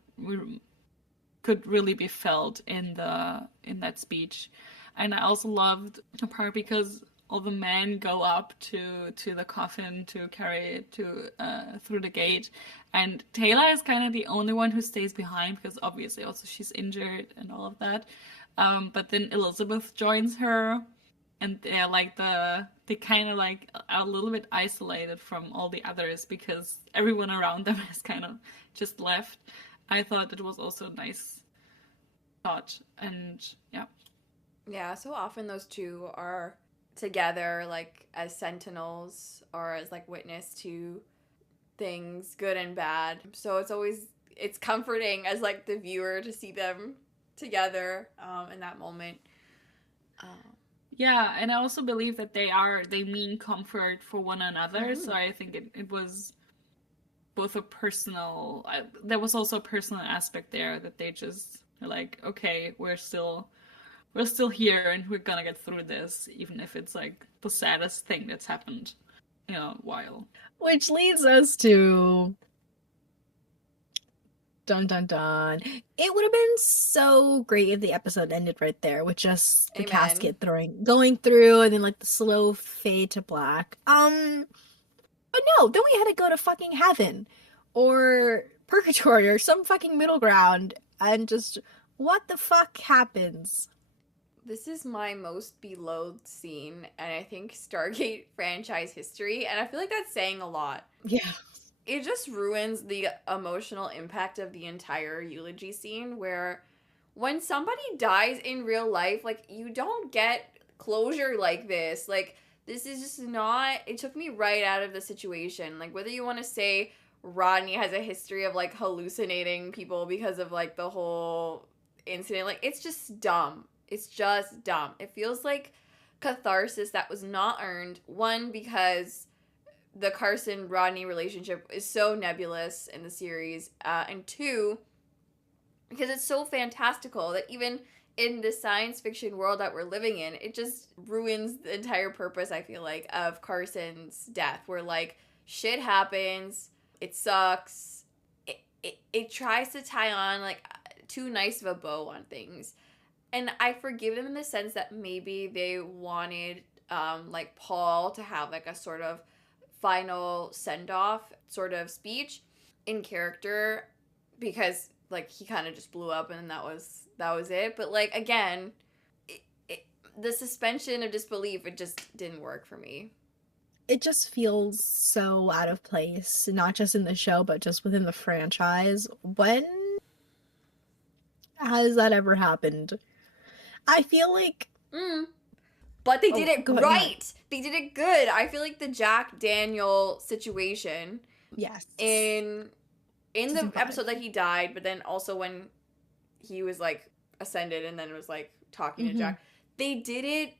could really be felt in that speech. And I also loved the part because all the men go up to the coffin to carry it to through the gate, and Teyla is kind of the only one who stays behind because obviously also she's injured and all of that. But then Elizabeth joins her, and they're like they kind of like are a little bit isolated from all the others because everyone around them is kind of just left. I thought it was also a nice thought, and yeah. Yeah, so often those two are together, like as sentinels or as like witness to things good and bad. So it's comforting as like the viewer to see them together in that moment. Yeah, and I also believe that they mean comfort for one another. So I think it was both a personal. There was also a personal aspect there that they just are like, okay, we're still here and we're gonna get through this, even if it's like the saddest thing that's happened in a while. Which leads us to dun dun dun. It would have been so great if the episode ended right there with just the Amen. casket going through and then like the slow fade to black. But no, then we had to go to fucking heaven or purgatory or some fucking middle ground and just what the fuck happens? This is my most beloved scene, and I think Stargate franchise history, and I feel like that's saying a lot. Yeah. It just ruins the emotional impact of the entire eulogy scene where when somebody dies in real life, like, you don't get closure like this. Like, this is just not... It took me right out of the situation. Like, whether you want to say Rodney has a history of, like, hallucinating people because of, like, the whole incident, like, it's just dumb. It's just dumb. It feels like catharsis that was not earned. One, because the Carson-Rodney relationship is so nebulous in the series. And two, because it's so fantastical that even in the science fiction world that we're living in, it just ruins the entire purpose, I feel like, of Carson's death. Where, like, shit happens, it sucks, it tries to tie on, like, too nice of a bow on things. And I forgive them in the sense that maybe they wanted, like, Paul to have, like, a sort of final send-off sort of speech in character because, like, he kind of just blew up and that was it. But, like, again, the suspension of disbelief, it just didn't work for me. It just feels so out of place, not just in the show, but just within the franchise. When has that ever happened? I feel like... But they did it right. Yeah. They did it good. I feel like the Jack Daniel situation. Yes. In the episode that he died, but then also when he was, like, ascended and then was, like, talking to Jack. They did it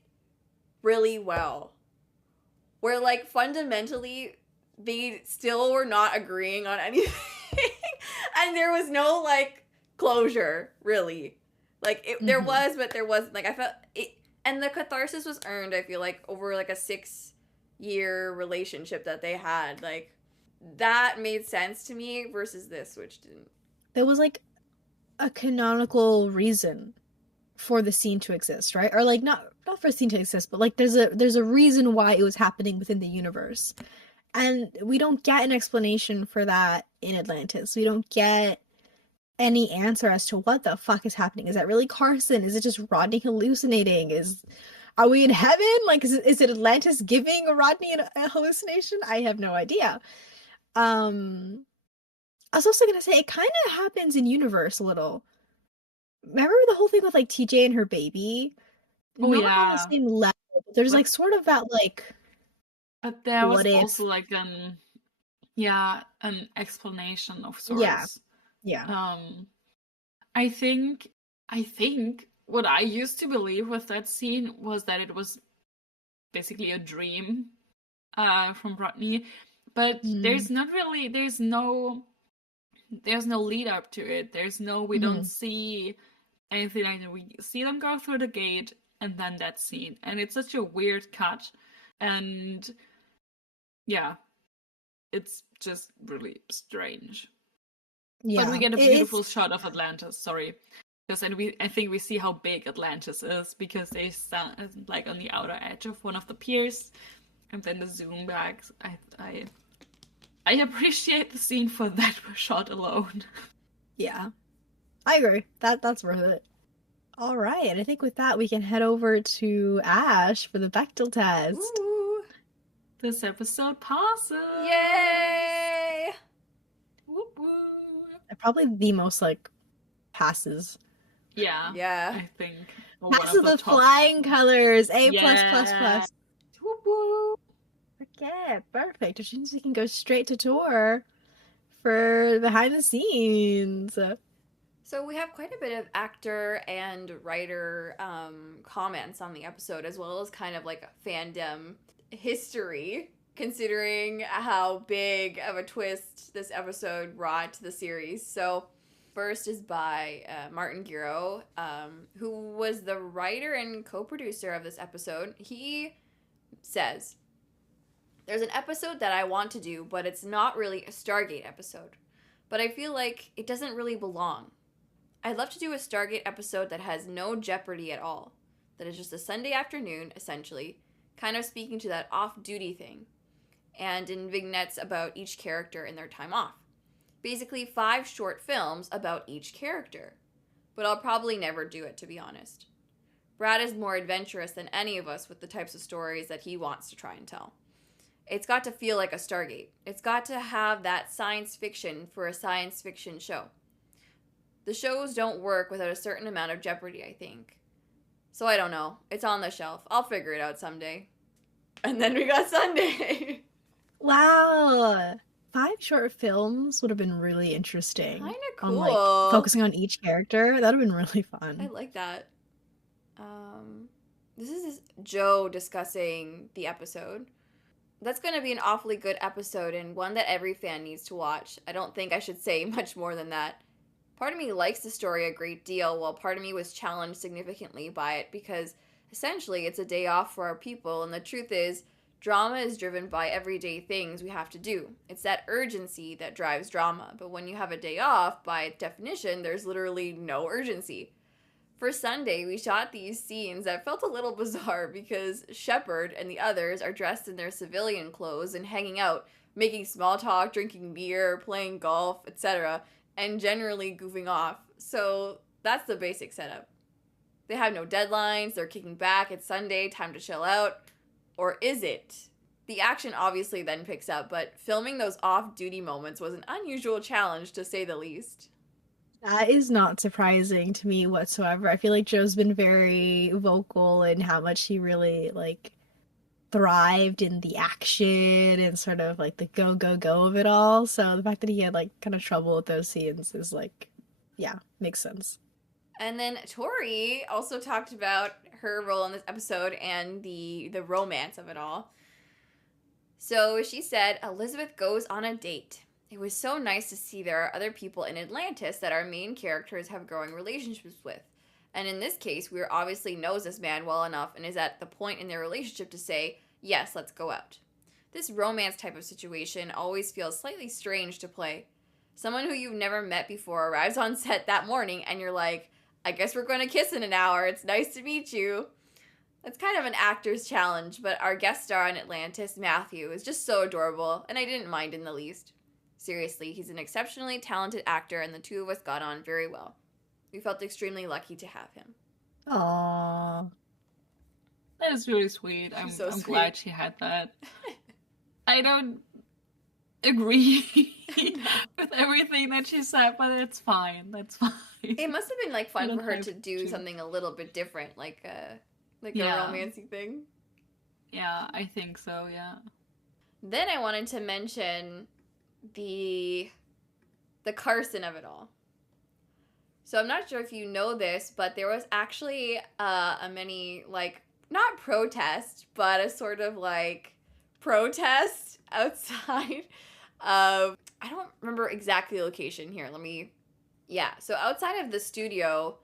really well. Where, like, fundamentally, they still were not agreeing on anything. And there was no, like, closure, really. Like, there was, but there wasn't. Like, I felt it, and the catharsis was earned, I feel like, over, like, a 6-year relationship that they had. Like, that made sense to me versus this, which didn't. There was, like, a canonical reason for the scene to exist, right? Or, like, not for the scene to exist, but, like, there's a reason why it was happening within the universe. And we don't get an explanation for that in Atlantis. We don't get any answer as to what the fuck is happening. Is that really Carson? Is it just Rodney hallucinating? Are we in heaven? Like, is it Atlantis giving Rodney a hallucination? I have no idea. I was also gonna say, it kind of happens in universe a little. Remember the whole thing with, like, TJ and her baby? Oh, Not yeah. on the same level, but there's, like, sort of that, like... But there was what if... also, like, an explanation of sorts. Yeah. I think what I used to believe with that scene was that it was basically a dream from Rodney, but there's no lead up to it. We don't see anything like that. We see them go through the gate and then that scene, and it's such a weird cut, and yeah, it's just really strange. Yeah, but we get a beautiful shot of Atlantis. Sorry. Because then I think we see how big Atlantis is, because they stand like on the outer edge of one of the piers, and then the zoom back. I appreciate the scene for that shot alone. Yeah, I agree. That's worth it. All right, I think with that we can head over to Ash for the Bechdel test. Ooh. This episode passes. Yay! Whoop, whoop. Probably the most like passes. Yeah. I think. Passes with flying colors. A plus plus plus. Whoop, whoop. Okay, perfect. Which means we can go straight to tour for behind the scenes. So we have quite a bit of actor and writer comments on the episode, as well as kind of like fandom history, considering how big of a twist this episode brought to the series. So first is by Martin Giro, who was the writer and co-producer of this episode. He says, "There's an episode that I want to do, but it's not really a Stargate episode. But I feel like it doesn't really belong. I'd love to do a Stargate episode that has no jeopardy at all. That is just a Sunday afternoon, essentially, kind of speaking to that off-duty thing. And in vignettes about each character in their time off. Basically 5 short films about each character. But I'll probably never do it, to be honest. Brad is more adventurous than any of us with the types of stories that he wants to try and tell. It's got to feel like a Stargate. It's got to have that science fiction for a science fiction show. The shows don't work without a certain amount of jeopardy, I think. So I don't know. It's on the shelf. I'll figure it out someday." And then we got Sunday. Wow. 5 short films would have been really interesting. Kind of On cool. like focusing on each character. That would have been really fun. I like that. This is Joe discussing the episode. "That's going to be an awfully good episode and one that every fan needs to watch. I don't think I should say much more than that. Part of me likes the story a great deal, while part of me was challenged significantly by it because essentially it's a day off for our people, and the truth is, drama is driven by everyday things we have to do. It's that urgency that drives drama, but when you have a day off, by definition, there's literally no urgency. For Sunday, we shot these scenes that felt a little bizarre because Shepard and the others are dressed in their civilian clothes and hanging out, making small talk, drinking beer, playing golf, etc., and generally goofing off. So that's the basic setup. They have no deadlines, they're kicking back, it's Sunday, time to chill out. Or is it? The action obviously then picks up, but filming those off-duty moments was an unusual challenge, to say the least." That is not surprising to me whatsoever. I feel like Joe's been very vocal in how much he really like thrived in the action and sort of like the go go go of it all. So the fact that he had like kind of trouble with those scenes is like, yeah, makes sense. And then Tori also talked about her role in this episode and the romance of it all. So she said, "Elizabeth goes on a date. It was so nice to see there are other people in Atlantis that our main characters have growing relationships with. And in this case, Weir obviously knows this man well enough and is at the point in their relationship to say, yes, let's go out. This romance type of situation always feels slightly strange to play. Someone who you've never met before arrives on set that morning and you're like, I guess we're going to kiss in an hour. It's nice to meet you." That's kind of an actor's challenge, but our guest star on Atlantis, Matthew, is just so adorable, and I didn't mind in the least. Seriously, he's an exceptionally talented actor, and the two of us got on very well. We felt extremely lucky to have him. Aww. That is really sweet. I'm sweet. glad she had that. I don't agree with everything that she said, but it's fine. That's fine. It must have been like fun for her to do something a little bit different, like a romancy thing. Yeah, I think so, yeah. Then I wanted to mention the Carson of it all. So I'm not sure if you know this, but there was actually a mini, like, not protest, but a sort of like protest outside of, I don't remember exactly the location here. So outside of the studio,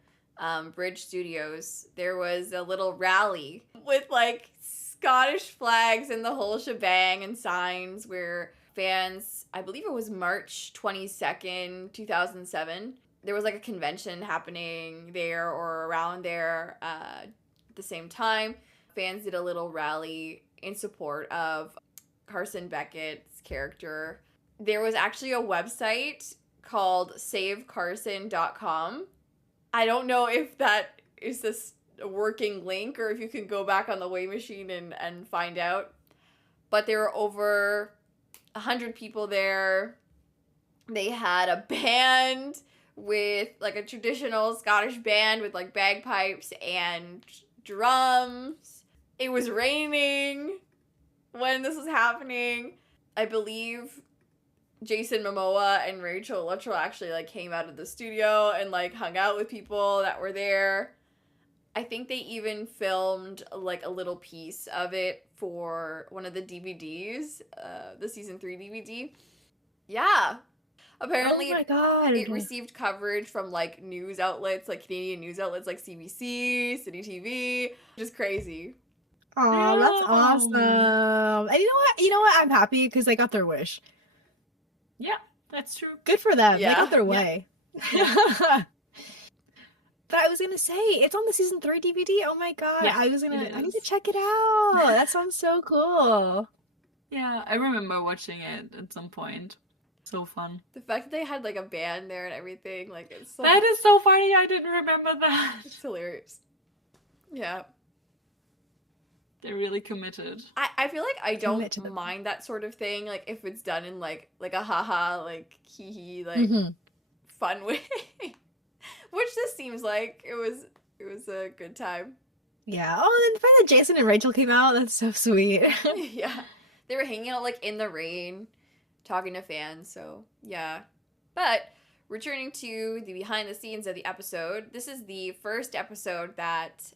Bridge Studios, there was a little rally with like Scottish flags and the whole shebang and signs where fans, I believe it was March 22nd, 2007, there was like a convention happening there or around there at the same time. Fans did a little rally in support of Carson Beckett's character. There was actually a website called savecarson.com. I don't know if that is this a working link or if you can go back on the Way Machine and find out. But there were over 100 people there. They had a band with like a traditional Scottish band with like bagpipes and drums. It was raining when this was happening. I believe Jason Momoa and Rachel Luttrell actually like came out of the studio and like hung out with people that were there. I think they even filmed like a little piece of it for one of the DVDs, the season 3 DVD. Yeah. Apparently, oh my God. It received coverage from like news outlets, like Canadian news outlets like CBC, City TV. Just crazy. Oh, that's awesome. And you know what? I'm happy because they got their wish. Yeah, that's true. Good for them. Yeah. They got their way. Yeah. But I was gonna say, it's on the season 3 DVD. Oh my God. Yeah, I need to check it out. That sounds so cool. Yeah, I remember watching it at some point. So fun. The fact that they had like a band there and everything, like it's so That is so funny. I didn't remember that. it's hilarious. Yeah. They're really committed. I feel like I Commit to don't the- mind that sort of thing, like if it's done in like a haha, like hee hee, like Mhm. fun way. Which this seems like it was a good time. Yeah. Oh, and the fact that Jason and Rachel came out, that's so sweet. Yeah. They were hanging out like in the rain, talking to fans, so yeah. But returning to the behind the scenes of the episode, this is the first episode that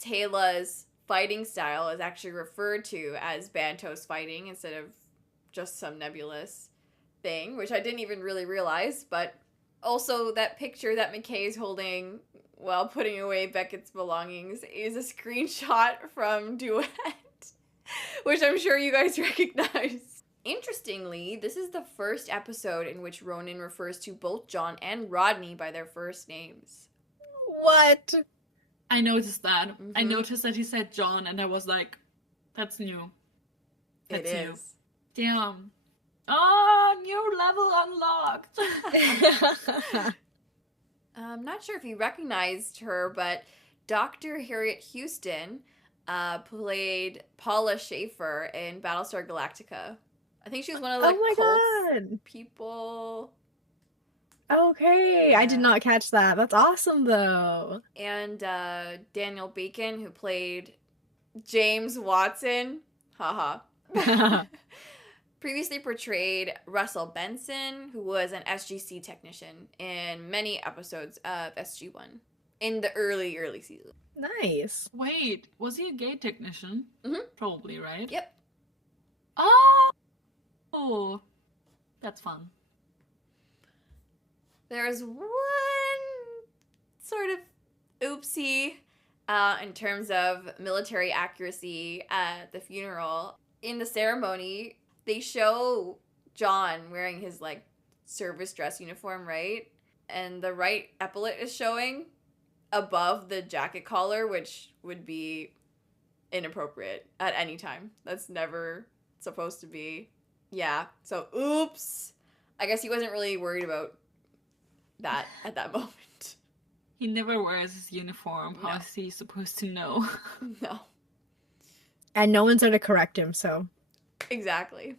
Teyla's fighting style is actually referred to as Bantos fighting instead of just some nebulous thing, which I didn't even really realize, but also that picture that McKay is holding while putting away Beckett's belongings is a screenshot from Duet, which I'm sure you guys recognize. Interestingly, this is the first episode in which Ronon refers to both John and Rodney by their first names. What? I noticed that. I Mhm. noticed that he said John, and I was like, that's new. It That's new. is. Damn. Oh, new level unlocked. I'm not sure if you recognized her, but Dr. Harriet Houston played Paula Schaefer in Battlestar Galactica. I think she was one of the Oh my cult God. people. Okay. I did Yeah. not catch that. That's awesome though. And Daniel Bacon, who played James Watson. Haha. Previously portrayed Russell Benson, who was an SGC technician in many episodes of SG-1 in the early season. Nice. Wait, was he a gay technician? Mhm. Probably, right? Yep. Oh, that's fun. There's one sort of oopsie in terms of military accuracy at the funeral. In the ceremony, they show John wearing his like service dress uniform, right? And the right epaulet is showing above the jacket collar, which would be inappropriate at any time. That's never supposed to be. Yeah. So oops. I guess he wasn't really worried about that at that moment. He never wears his uniform. How No. is he supposed to know? No. And no one's there to correct him, so. Exactly.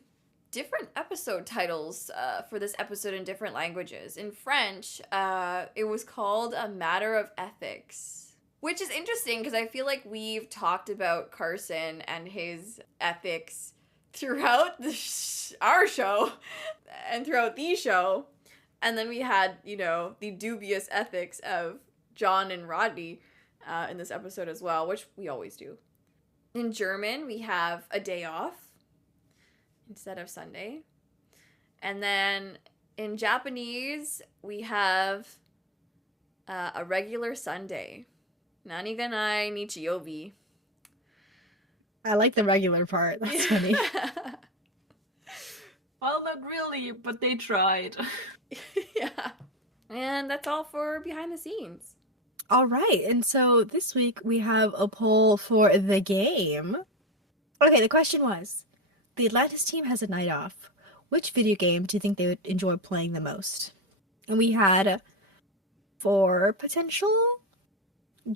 Different episode titles for this episode in different languages. In French, it was called A Matter of Ethics, which is interesting because I feel like we've talked about Carson and his ethics throughout our show and throughout the show. And then we had, you know, the dubious ethics of John and Rodney in this episode as well, which we always do. In German, we have a day off instead of Sunday. And then in Japanese, we have a regular Sunday. Naniganai Nichiyobi. I like the regular part. That's funny. Well, not really, but they tried. Yeah. And that's all for behind the scenes. All right, and so this week we have a poll for the game. Okay, the question was, the Atlantis team has a night off. Which video game do you think they would enjoy playing the most? And we had 4 potential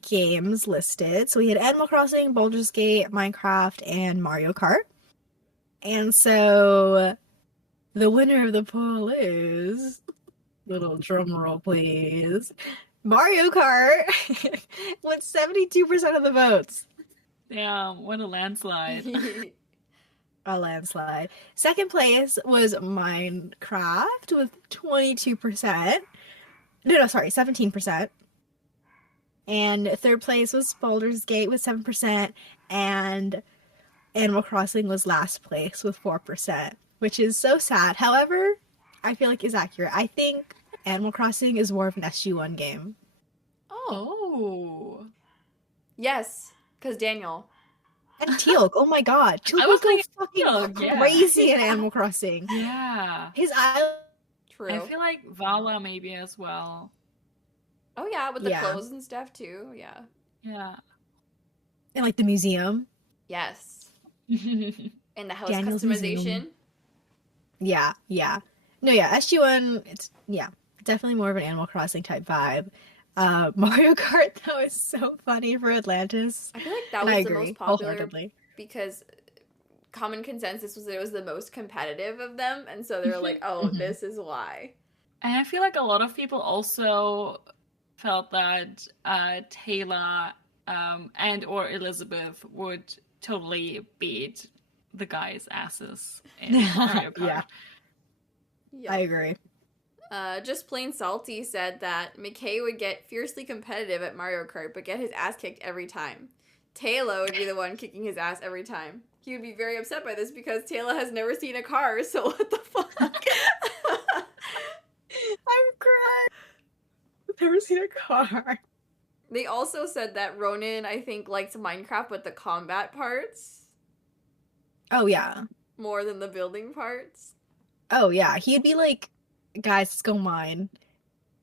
games listed. So we had Animal Crossing, Baldur's Gate, Minecraft, and Mario Kart. And so the winner of the poll is, little drum roll please, Mario Kart with 72% of the votes. Damn, what a landslide. A landslide. Second place was Minecraft with 22%. No, sorry, 17%. And third place was Baldur's Gate with 7%. And Animal Crossing was last place with 4%, which is so sad. However, I feel like is accurate. I think Animal Crossing is more of an SG1 game. Oh. Yes, because Daniel. And Teal'c, oh my god. Teal'c I was was going thinking fucking Teal'c, yeah. crazy in Animal Crossing. Yeah. His eye. True. I feel like Vala maybe as well. Oh yeah, with the Yeah. clothes and stuff too. Yeah. Yeah. And like the museum. Yes. And the house Daniel's customization. museum. Yeah. No, yeah, SG1, it's, yeah, definitely more of an Animal Crossing type vibe. Mario Kart, though, is so funny for Atlantis. I feel like that And I was the agree, most popular wholeheartedly. because common consensus was that it was the most competitive of them, and so they were like, "Oh, Mhm. this is why." And I feel like a lot of people also felt that Teyla and or Elizabeth would totally beat the guys' asses in Mario Kart. Yeah, Yeah. I agree. Just plain salty said that McKay would get fiercely competitive at Mario Kart, but get his ass kicked every time. Teyla would be the one kicking his ass every time. He would be very upset by this because Teyla has never seen a car, so what the fuck? I'm crying. I've never seen a car. They also said that Ronon, I think, likes Minecraft with the combat parts Oh, yeah. more than the building parts. Oh, yeah. He'd be like, guys, let's go mine.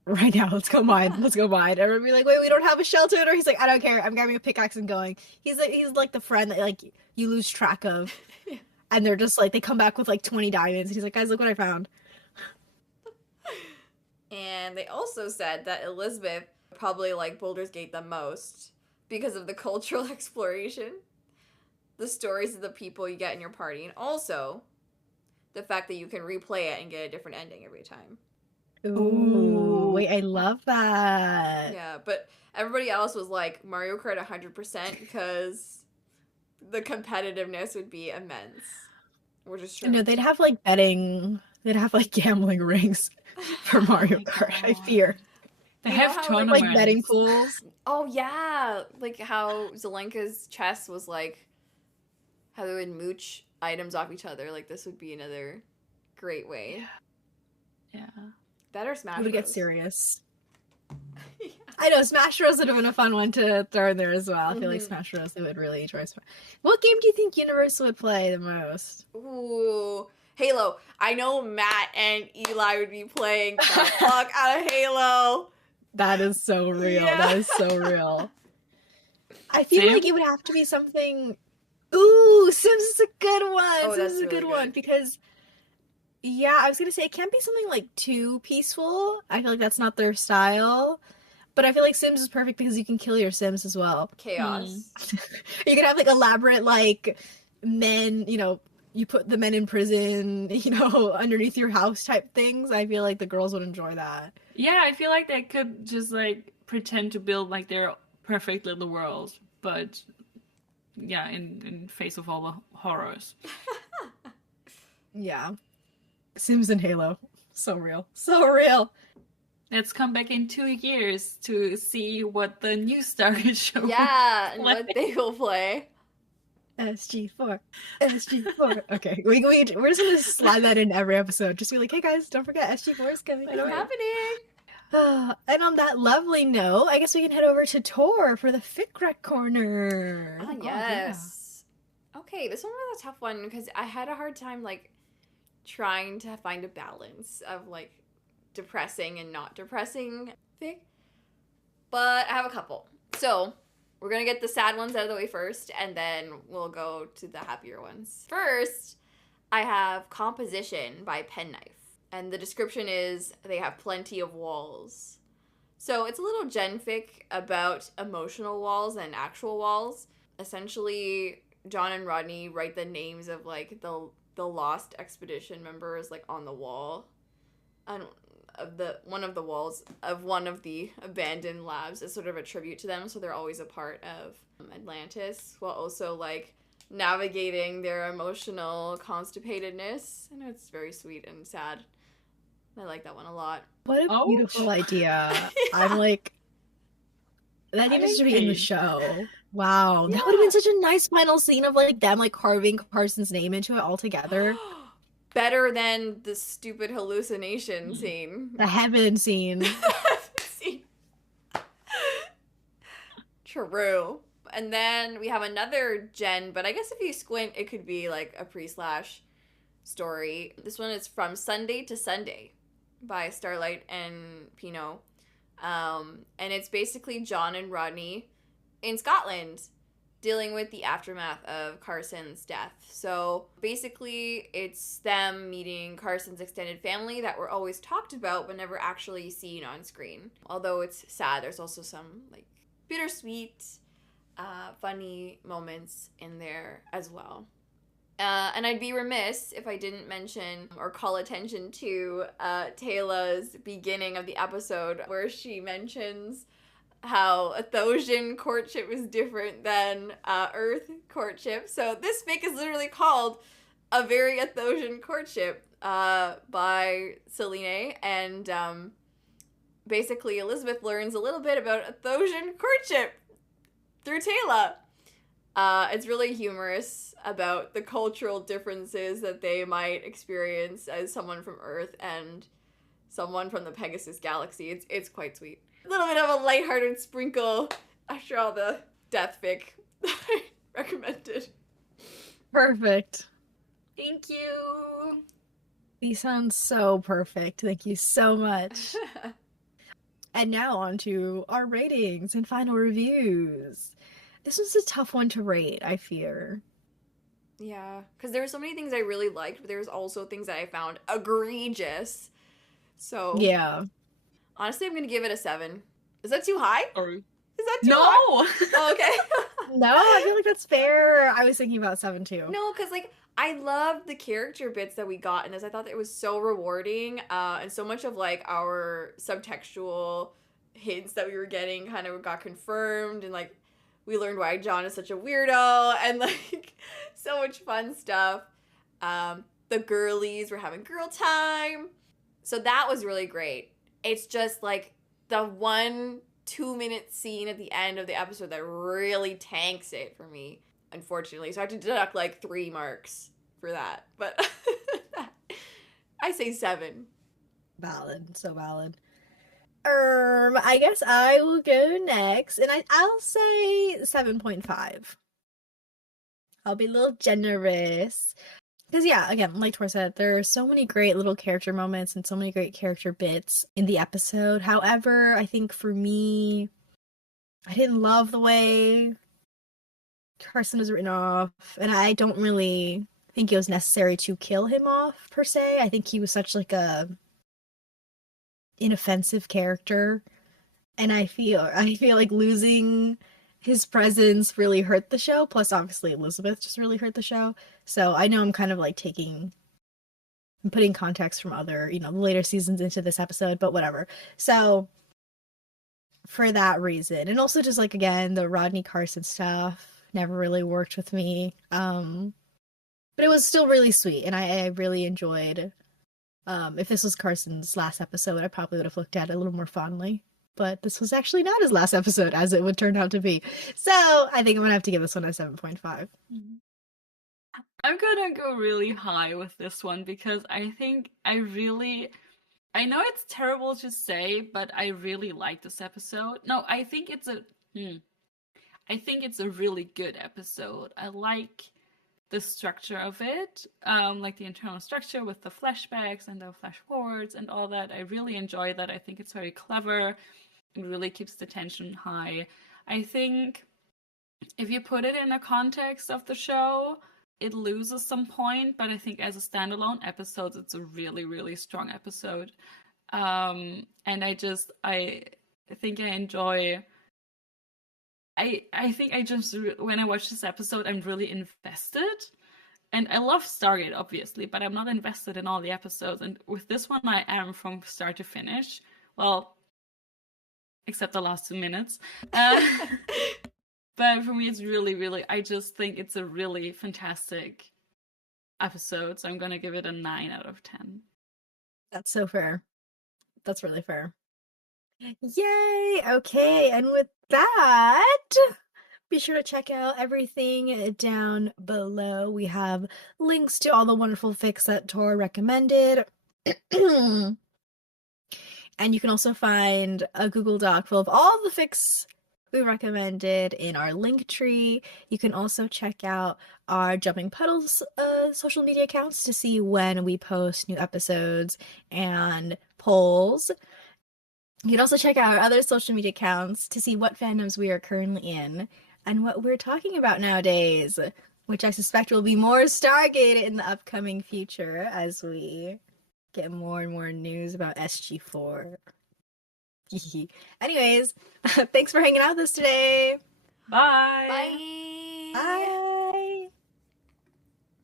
Right now, let's go mine. Let's go mine. And we'd be like, wait, we don't have a shelter. Or he's like, I don't care. I'm grabbing a pickaxe and going. He's like the friend that like you lose track of. Yeah. And they're just like, they come back with like 20 diamonds. And he's like, guys, look what I found. And they also said that Elizabeth probably liked Baldur's Gate the most because of the cultural exploration, the stories of the people you get in your party, and also the fact that you can replay it and get a different ending every time. Ooh, wait, I love that. Yeah, but everybody else was like Mario Kart 100% because the competitiveness would be immense, which is true. No, they'd have like betting, they'd have like gambling rings for Mario my Kart, I God. fear. They You know have how, like, tournaments. Like betting pools. Oh yeah, like how Zelenka's chess was like how they would mooch items off each other. Like this would be another great way. Yeah. Better Smash It would get Bros. serious. Yeah. I know, Smash Bros would have been a fun one to throw in there as well. I feel like Mhm. Smash Bros, they would really enjoy. What game do you think Universal would play the most? Ooh, Halo. I know Matt and Eli would be playing the fuck out of Halo. That is so real. Yeah. That is so real. I feel Sim? like it would have to be something. Ooh, Sims is a good one. Oh, Sims that's is a really good one good. because, yeah, I was gonna say it can't be something like too peaceful. I feel like that's not their style. But I feel like Sims is perfect because you can kill your Sims as well. Chaos. You can have like elaborate like men, you put the men in prison, underneath your house type things. I feel like the girls would enjoy that. Yeah, I feel like they could just like pretend to build like their perfect little world, but yeah, in face of all the horrors. Yeah. Sims and Halo. So real. So real. Let's come back in 2 years to see what the new Stargate show. Yeah, and play. what they will play. SG4. SG4. Okay. We're just gonna slide that in every episode. Just be like, hey guys, don't forget SG4 is coming. What's happening? And on that lovely note, I guess we can head over to Tor for the Fic Rec Corner. Ah, God, yes. Okay, this one was a tough one because I had a hard time like trying to find a balance of like depressing and not depressing fic. But I have a couple. So we're going to get the sad ones out of the way first, and then we'll go to the happier ones. First, I have Composition by Penknife. And the description is they have plenty of walls. So it's a little gen fic about emotional walls and actual walls. Essentially, John and Rodney write the names of like the lost expedition members like on the wall. Of one of the walls of one of the abandoned labs as sort of a tribute to them, so they're always a part of Atlantis, while also like navigating their emotional constipatedness. I know it's very sweet and sad. I like that one a lot. What a beautiful idea. Yeah. I'm like, that needs to be in the show. Wow. Yeah. That would have been such a nice final scene of like them like carving Carson's name into it all together. Better than the stupid hallucination scene. The heaven scene. True. And then we have another gen, but I guess if you squint, it could be like a pre-slash story. This one is From Sunday to Sunday by starlightandpinot. And it's basically John and Rodney in Scotland dealing with the aftermath of Carson's death. So basically it's them meeting Carson's extended family that were always talked about but never actually seen on screen. Although it's sad, there's also some like bittersweet, funny moments in there as well. And I'd be remiss if I didn't mention or call attention to Teyla's beginning of the episode where she mentions how Athosian courtship is different than Earth courtship. So this fic is literally called A Very Athosian Courtship by Selenay. And basically Elizabeth learns a little bit about Athosian courtship through Teyla. It's really humorous about the cultural differences that they might experience as someone from Earth and someone from the Pegasus Galaxy. It's quite sweet. A little bit of a lighthearted sprinkle after all the death fic that I recommended. Perfect. Thank you. These sound so perfect. Thank you so much. And now on to our ratings and final reviews. This was a tough one to rate, I fear. Yeah, because there were so many things I really liked, but there was also things that I found egregious. So yeah. Honestly, I'm going to give it a 7. Is that too high? Sorry. Is that too high? Oh, okay. No, I feel like that's fair. I was thinking about 7 too. No, because like I loved the character bits that we got in this. I thought that it was so rewarding, and so much of like our subtextual hints that we were getting kind of got confirmed, and like we learned why John is such a weirdo, and like so much fun stuff. The girlies were having girl time, so that was really great. It's just like the 1 2-minute scene at the end of the episode that really tanks it for me, unfortunately. So I have to deduct like 3 marks for that. But I say 7. Valid. So valid. I guess I will go next, and I'll say 7.5. I'll be a little generous. Because, yeah, again, like Tor said, there are so many great little character moments and so many great character bits in the episode. However, I think for me, I didn't love the way Carson was written off, and I don't really think it was necessary to kill him off, per se. I think he was such, like, a inoffensive character, and I feel like losing his presence really hurt the show, plus obviously Elizabeth just really hurt the show. So I know I'm kind of like putting context from other, later seasons into this episode, but whatever. So for that reason, and also just like, again, the Rodney Carson stuff never really worked with me. But it was still really sweet, and I really enjoyed. If this was Carson's last episode, I probably would have looked at it a little more fondly. But this was actually not his last episode, as it would turn out to be. So I think I'm going to have to give this one a 7.5. I'm going to go really high with this one because I think I know it's terrible to say, but I really like this episode. No, I think it's a really good episode. I like the structure of it, like the internal structure with the flashbacks and the flash forwards and all that. I really enjoy that. I think it's very clever. It really keeps the tension high. I think if you put it in a context of the show, it loses some point, but I think as a standalone episode, it's a really, really strong episode. And I think I enjoy. I think I just, when I watch this episode, I'm really invested. And I love Stargate, obviously, but I'm not invested in all the episodes. And with this one, I am from start to finish. Well, except the last 2 minutes. But for me, it's really, really, I just think it's a really fantastic episode. So I'm going to give it a 9 out of 10. That's so fair. That's really fair. Yay! Okay, and with that, be sure to check out everything down below. We have links to all the wonderful fics that Tor recommended. And you can also find a Google Doc full of all the fics we recommended in our link tree. You can also check out our Jumping Puddles social media accounts to see when we post new episodes and polls. You can also check out our other social media accounts to see what fandoms we are currently in and what we're talking about nowadays, which I suspect will be more Stargate in the upcoming future as we get more and more news about SG4. Anyways, thanks for hanging out with us today. Bye. Bye. Bye.